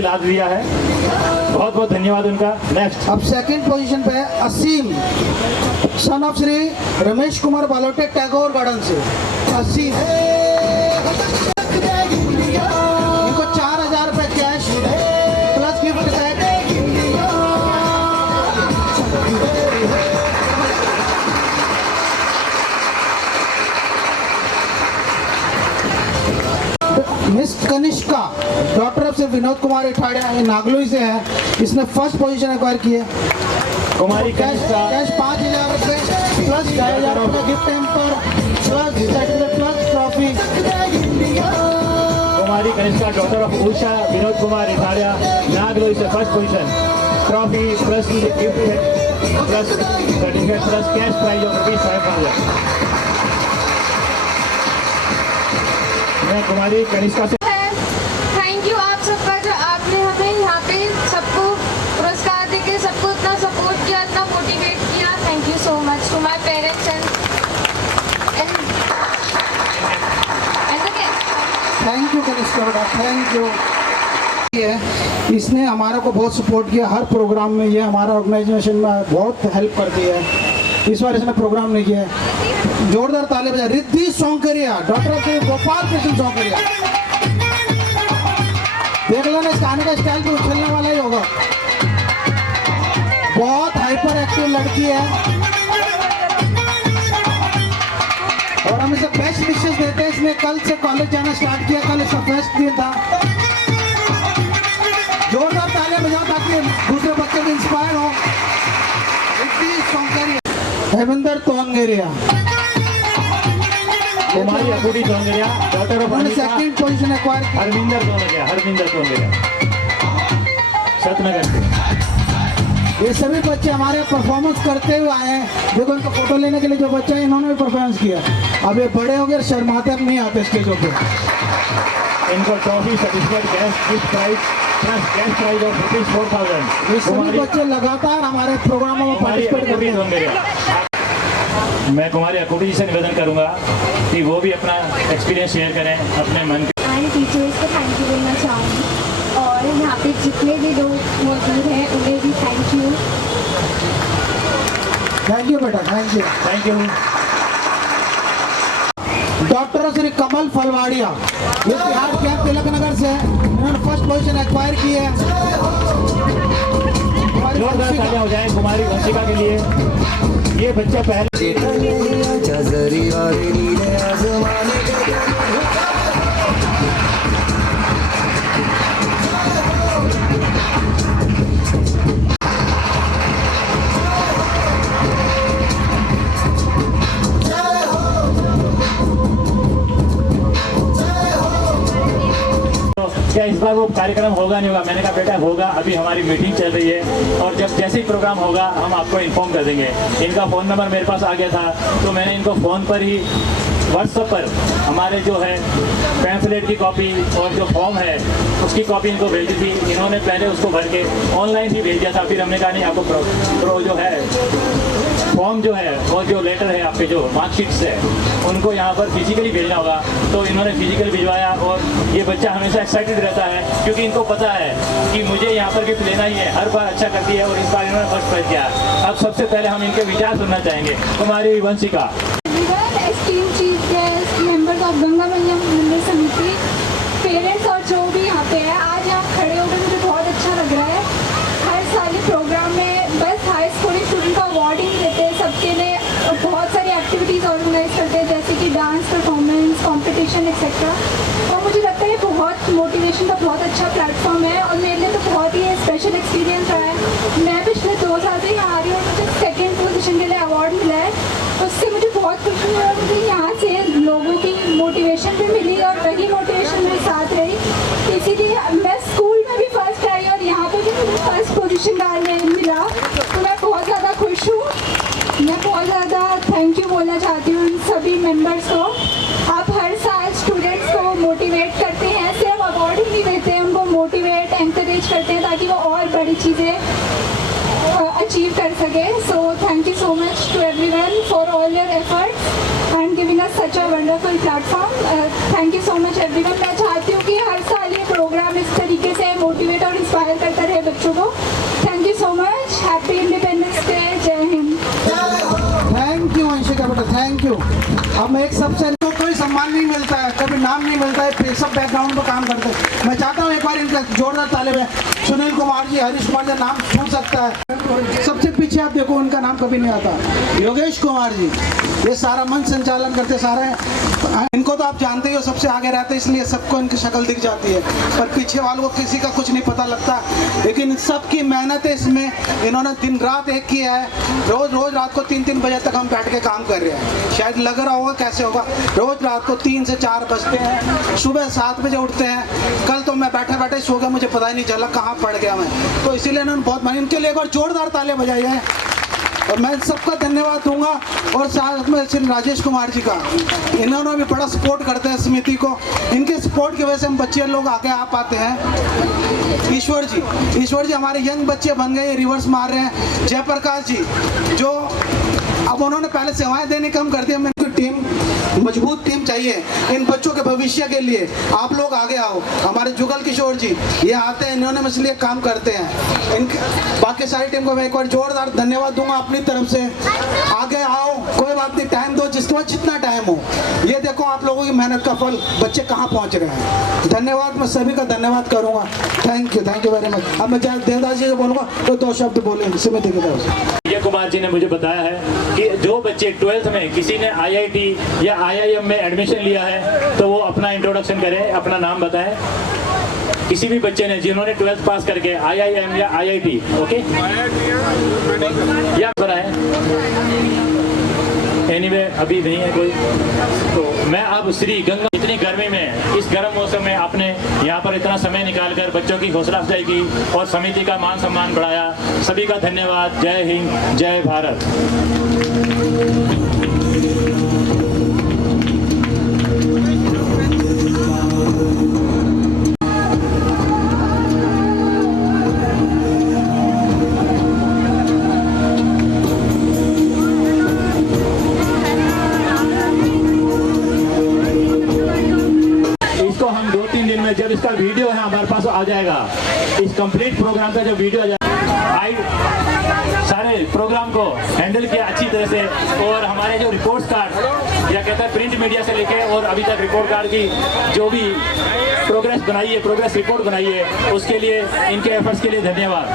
लाभ दिया है। बहुत बहुत धन्यवाद उनका। नेक्स्ट अब सेकंड पोजीशन पे है Aseem son of Shri Ramesh Kumar Balote Tagore garden से। असीम इनको 4000 रुपये cash plus gift pack. Miss Kanishka daughter of Vinod Kumar Ithadia Nangloi से है, इसने फर्स्ट पोजीशन एक्वायर की है। कुमारी कैश 5000 रुपये प्लस 2000 रुपये gift hamper plus certificate plus trophy. Kumari Kanishka daughter of Usha Vinod Kumar Ithadia Nangloi से first position, trophy plus gift plus certificate plus cash prize of ₹5,000। मैं कुमारी कनिष्का से थैंक यू आप सबका जो आपने हमें यहाँ पे सबको थैंक यू कनिष्का बेटा, थैंक यू। इसने हमारे को बहुत सपोर्ट किया हर प्रोग्राम में, ये हमारा ऑर्गेनाइजेशन में बहुत हेल्प करती है। इस बार इसने प्रोग्राम नहीं किया है, जोरदार ताली बजा। रिद्धि सौंकरिया, डॉक्टर गोपाल कृष्ण सौंकरिया, देख लो ना इसका आने का स्टाइल भी उछलने वाला ही होगा। बहुत हाइपर एक्टिव लड़की है और हम इसे बेस्ट विशेष देते हैं। इसने कल से कॉलेज जाना स्टार्ट किया, कल इसका फर्स्ट दिन था। जोरदार तालियां बजाओ ताकि दूसरे बच्चे भी इंस्पायर हो। Hemendra Tongeria, Kumari Akuti Tongeria, daughter of second position acquire की। हरविंदर तोंगेरिया सतनगर से। ये सभी बच्चे हमारे परफॉर्मेंस करते हुए आए हैं। देखो इनका फोटो लेने के लिए जो बच्चे हैं इन्होंने भी परफॉर्मेंस किया। अब ये बड़े हो गए, शर्माते अब नहीं आते स्टेजों पे। इनको trophy, certificate, gift prize plus cash prize और ₹4,000। ये सभी बच्चे लगातार हमारे प्रोग्रामों में पार्टिसिपेट करते हैं। मैं कुमारी अकुटी जी से निवेदन करूंगा कि वो भी अपना एक्सपीरियंस शेयर करें अपने मन के। एंड टीचर्स को थैंक यू बोलना चाहूँगी और यहाँ पे जितने भी लोग मौजूद हैं उन्हें भी थैंक यू। थैंक यू बेटा, thank you, thank you. Doctor Shri Kamal Phalwadia, ये बिहार कैंप तिलक नगर से है। इन्होंने फर्स्ट पोजीशन एक्वायर की है। हो जाए कुमारी वंशिका के लिए। ये बच्चा पहले क्या इस बार वो कार्यक्रम होगा नहीं होगा? मैंने कहा बेटा होगा, अभी हमारी मीटिंग चल रही है और जब जैसे ही प्रोग्राम होगा हम आपको इन्फॉर्म कर देंगे। इनका फ़ोन नंबर मेरे पास आ गया था तो मैंने इनको फ़ोन पर ही व्हाट्सएप पर हमारे जो है पैम्फलेट की कॉपी और जो फॉर्म है उसकी कॉपी इनको भेजी थी। इन्होंने पहले उसको भर के ऑनलाइन ही भेज दिया था। फिर हमने कहा नहीं, आपको जो है फॉर्म जो है और जो लेटर है आपके जो मार्कशीट्स है उनको यहाँ पर फिजिकली भेजना होगा। तो इन्होंने फिजिकली भिजवाया और ये बच्चा हमेशा एक्साइटेड रहता है क्योंकि इनको पता है कि मुझे यहाँ पर गिफ्ट लेना ही है। हर बार अच्छा करती है और इस बार इन्होंने फर्स्ट प्राइज किया। अब सबसे पहले हम इनके विचार सुनना चाहेंगे। कुमारी वंशिका। मेंबर्स ऑफ गंगा मैया मंदिर समिति, पेरेंट्स और जो भी यहाँ पे है, आज यहाँ खड़े होकर मुझे बहुत अच्छा लग रहा है। हर साल ये प्रोग्राम में बेस्ट हाई स्कूल स्टूडेंट का अवार्ड ही देते हैं। सबके लिए बहुत सारी एक्टिविटीज़ ऑर्गेनाइज करते हैं जैसे कि डांस परफॉर्मेंस, कॉम्पिटिशन एक्सेट्रा। और मुझे लगता है बहुत मोटिवेशन का बहुत अच्छा प्लेटफॉर्म है और मेरे लिए तो बहुत ही स्पेशल एक्सपीरियंस रहा है। मैं पिछले 2 साल से यहाँ आ रही हूँ, मुझे सेकेंड पोजीशन के लिए अवार्ड मिला है। उससे मुझे बहुत खुशी हुई और मुझे यहाँ से लोगों की मोटिवेशन भी मिली और वही मोटिवेशन मेरे साथ रही। इसीलिए मैं स्कूल में भी फर्स्ट आई और यहाँ पे भी मुझे फर्स्ट पोजीशन मिला, तो मैं बहुत ज़्यादा खुश हूँ। मैं बहुत ज़्यादा थैंक यू बोलना चाहती हूँ उन सभी मेंबर्स को। आप हर साल स्टूडेंट्स को मोटिवेट करते हैं, सिर्फ अवार्ड ही नहीं देते हैं, उनको मोटिवेट एनकरेज करते हैं ताकि वो और बड़ी चीज़ें अचीव कर सके। So thank you so much to everyone for all your efforts and giving us such a wonderful platform. Thank you so much everyone. मैं चाहती हूँ कि हर साल ये प्रोग्राम इस तरीके से मोटिवेट और इंस्पायर करता रहे बच्चों को। Thank you so much. Happy independence day. जय हिंद। थैंक यू वंशिका बेटा, थैंक यू। हम एक सबसे कोई सम्मान नहीं मिलता है, कभी नाम नहीं मिलता है, सब बैकग्राउंड पर काम करते हैं। मैं चाहता हूँ एक बार इनका जोरदार ताली में सुनील कुमार जी, हरीश कुमार जी नाम छूट सकता है। सबसे पीछे आप देखो उनका नाम कभी नहीं आता, योगेश कुमार जी। ये सारा मंच संचालन करते सारे। इनको तो आप जानते ही हो, सबसे आगे रहते हैं इसलिए सबको इनकी शक्ल दिख जाती है, पर पीछे वालों को किसी का कुछ नहीं पता लगता। लेकिन सबकी मेहनत है इसमें। इन्होंने दिन रात एक किया है। रोज रात को 3-3 बजे तक हम बैठ के काम कर रहे हैं। शायद लग रहा होगा कैसे होगा, रोज रात को 3 से 4 बजते हैं, सुबह 7 बजे उठते हैं। कल तो मैं बैठे बैठे सो गया, मुझे पता ही नहीं चला कहाँ पड़ गया मैं। तो इसीलिए इन्होंने बहुत मेहनत, इनके लिए एक बार जोरदार तालियां बजाई है। और मैं सबका धन्यवाद दूंगा और साथ में श्री राजेश कुमार जी का। इन्होंने भी बड़ा सपोर्ट करते हैं समिति को। इनके सपोर्ट की वजह से हम बच्चे लोग आगे आ पाते हैं। ईश्वर जी हमारे यंग बच्चे बन गए, रिवर्स मार रहे हैं। जयप्रकाश जी जो अब उन्होंने पहले सेवाएं देने कम कर दिया, मैं टीम, मजबूत टीम चाहिए इन बच्चों के भविष्य के लिए। आप लोग आगे आओ। हमारे जुगल किशोर जी ये आते हैं, इन्होंने इसलिए काम करते हैं। इनके बाकी सारी टीम को मैं एक बार जोरदार धन्यवाद दूंगा अपनी तरफ से। आगे आओ, कोई बात नहीं, टाइम दो जिसके पास जितना टाइम हो। ये देखो आप लोगों की मेहनत का फल, बच्चे कहाँ पहुँच रहे हैं। धन्यवाद, मैं सभी का धन्यवाद करूँगा। Thank you very much. अब मैं देवदास जी से बोलूँगा तो 2 शब्द बोले समिति की तरफ से। विजय कुमार जी ने मुझे बताया है कि जो बच्चे 12th में किसी ने IIT या IIM में एडमिशन लिया है तो वो अपना इंट्रोडक्शन करें, अपना नाम बताएं। किसी भी बच्चे ने जिन्होंने 12th पास करके IIM या IIT, ओके, या एनीवे अभी नहीं है कोई। तो मैं अब श्री गंगा, इतनी गर्मी में, इस गर्म मौसम में आपने यहाँ पर इतना समय निकालकर बच्चों की हौसला अफजाई की और समिति का मान सम्मान बढ़ाया, सभी का धन्यवाद। जय हिंद, जय भारत। जब इसका वीडियो है हमारे पास आ जाएगा, इस कंप्लीट प्रोग्राम का जो वीडियो आ जाएगा, सारे प्रोग्राम को हैंडल किया अच्छी तरह से। और हमारे जो रिपोर्ट कार्ड या कहता है प्रिंट मीडिया से लेके और अभी तक रिपोर्ट कार्ड की जो भी प्रोग्रेस बनाई है, प्रोग्रेस रिपोर्ट बनाई है, उसके लिए, इनके एफर्ट्स के लिए धन्यवाद।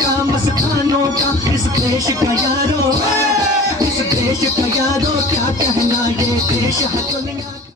का मस्तानों का इस देश का यारो, इस देश का यारो क्या कहना, ये देश है दुनिया।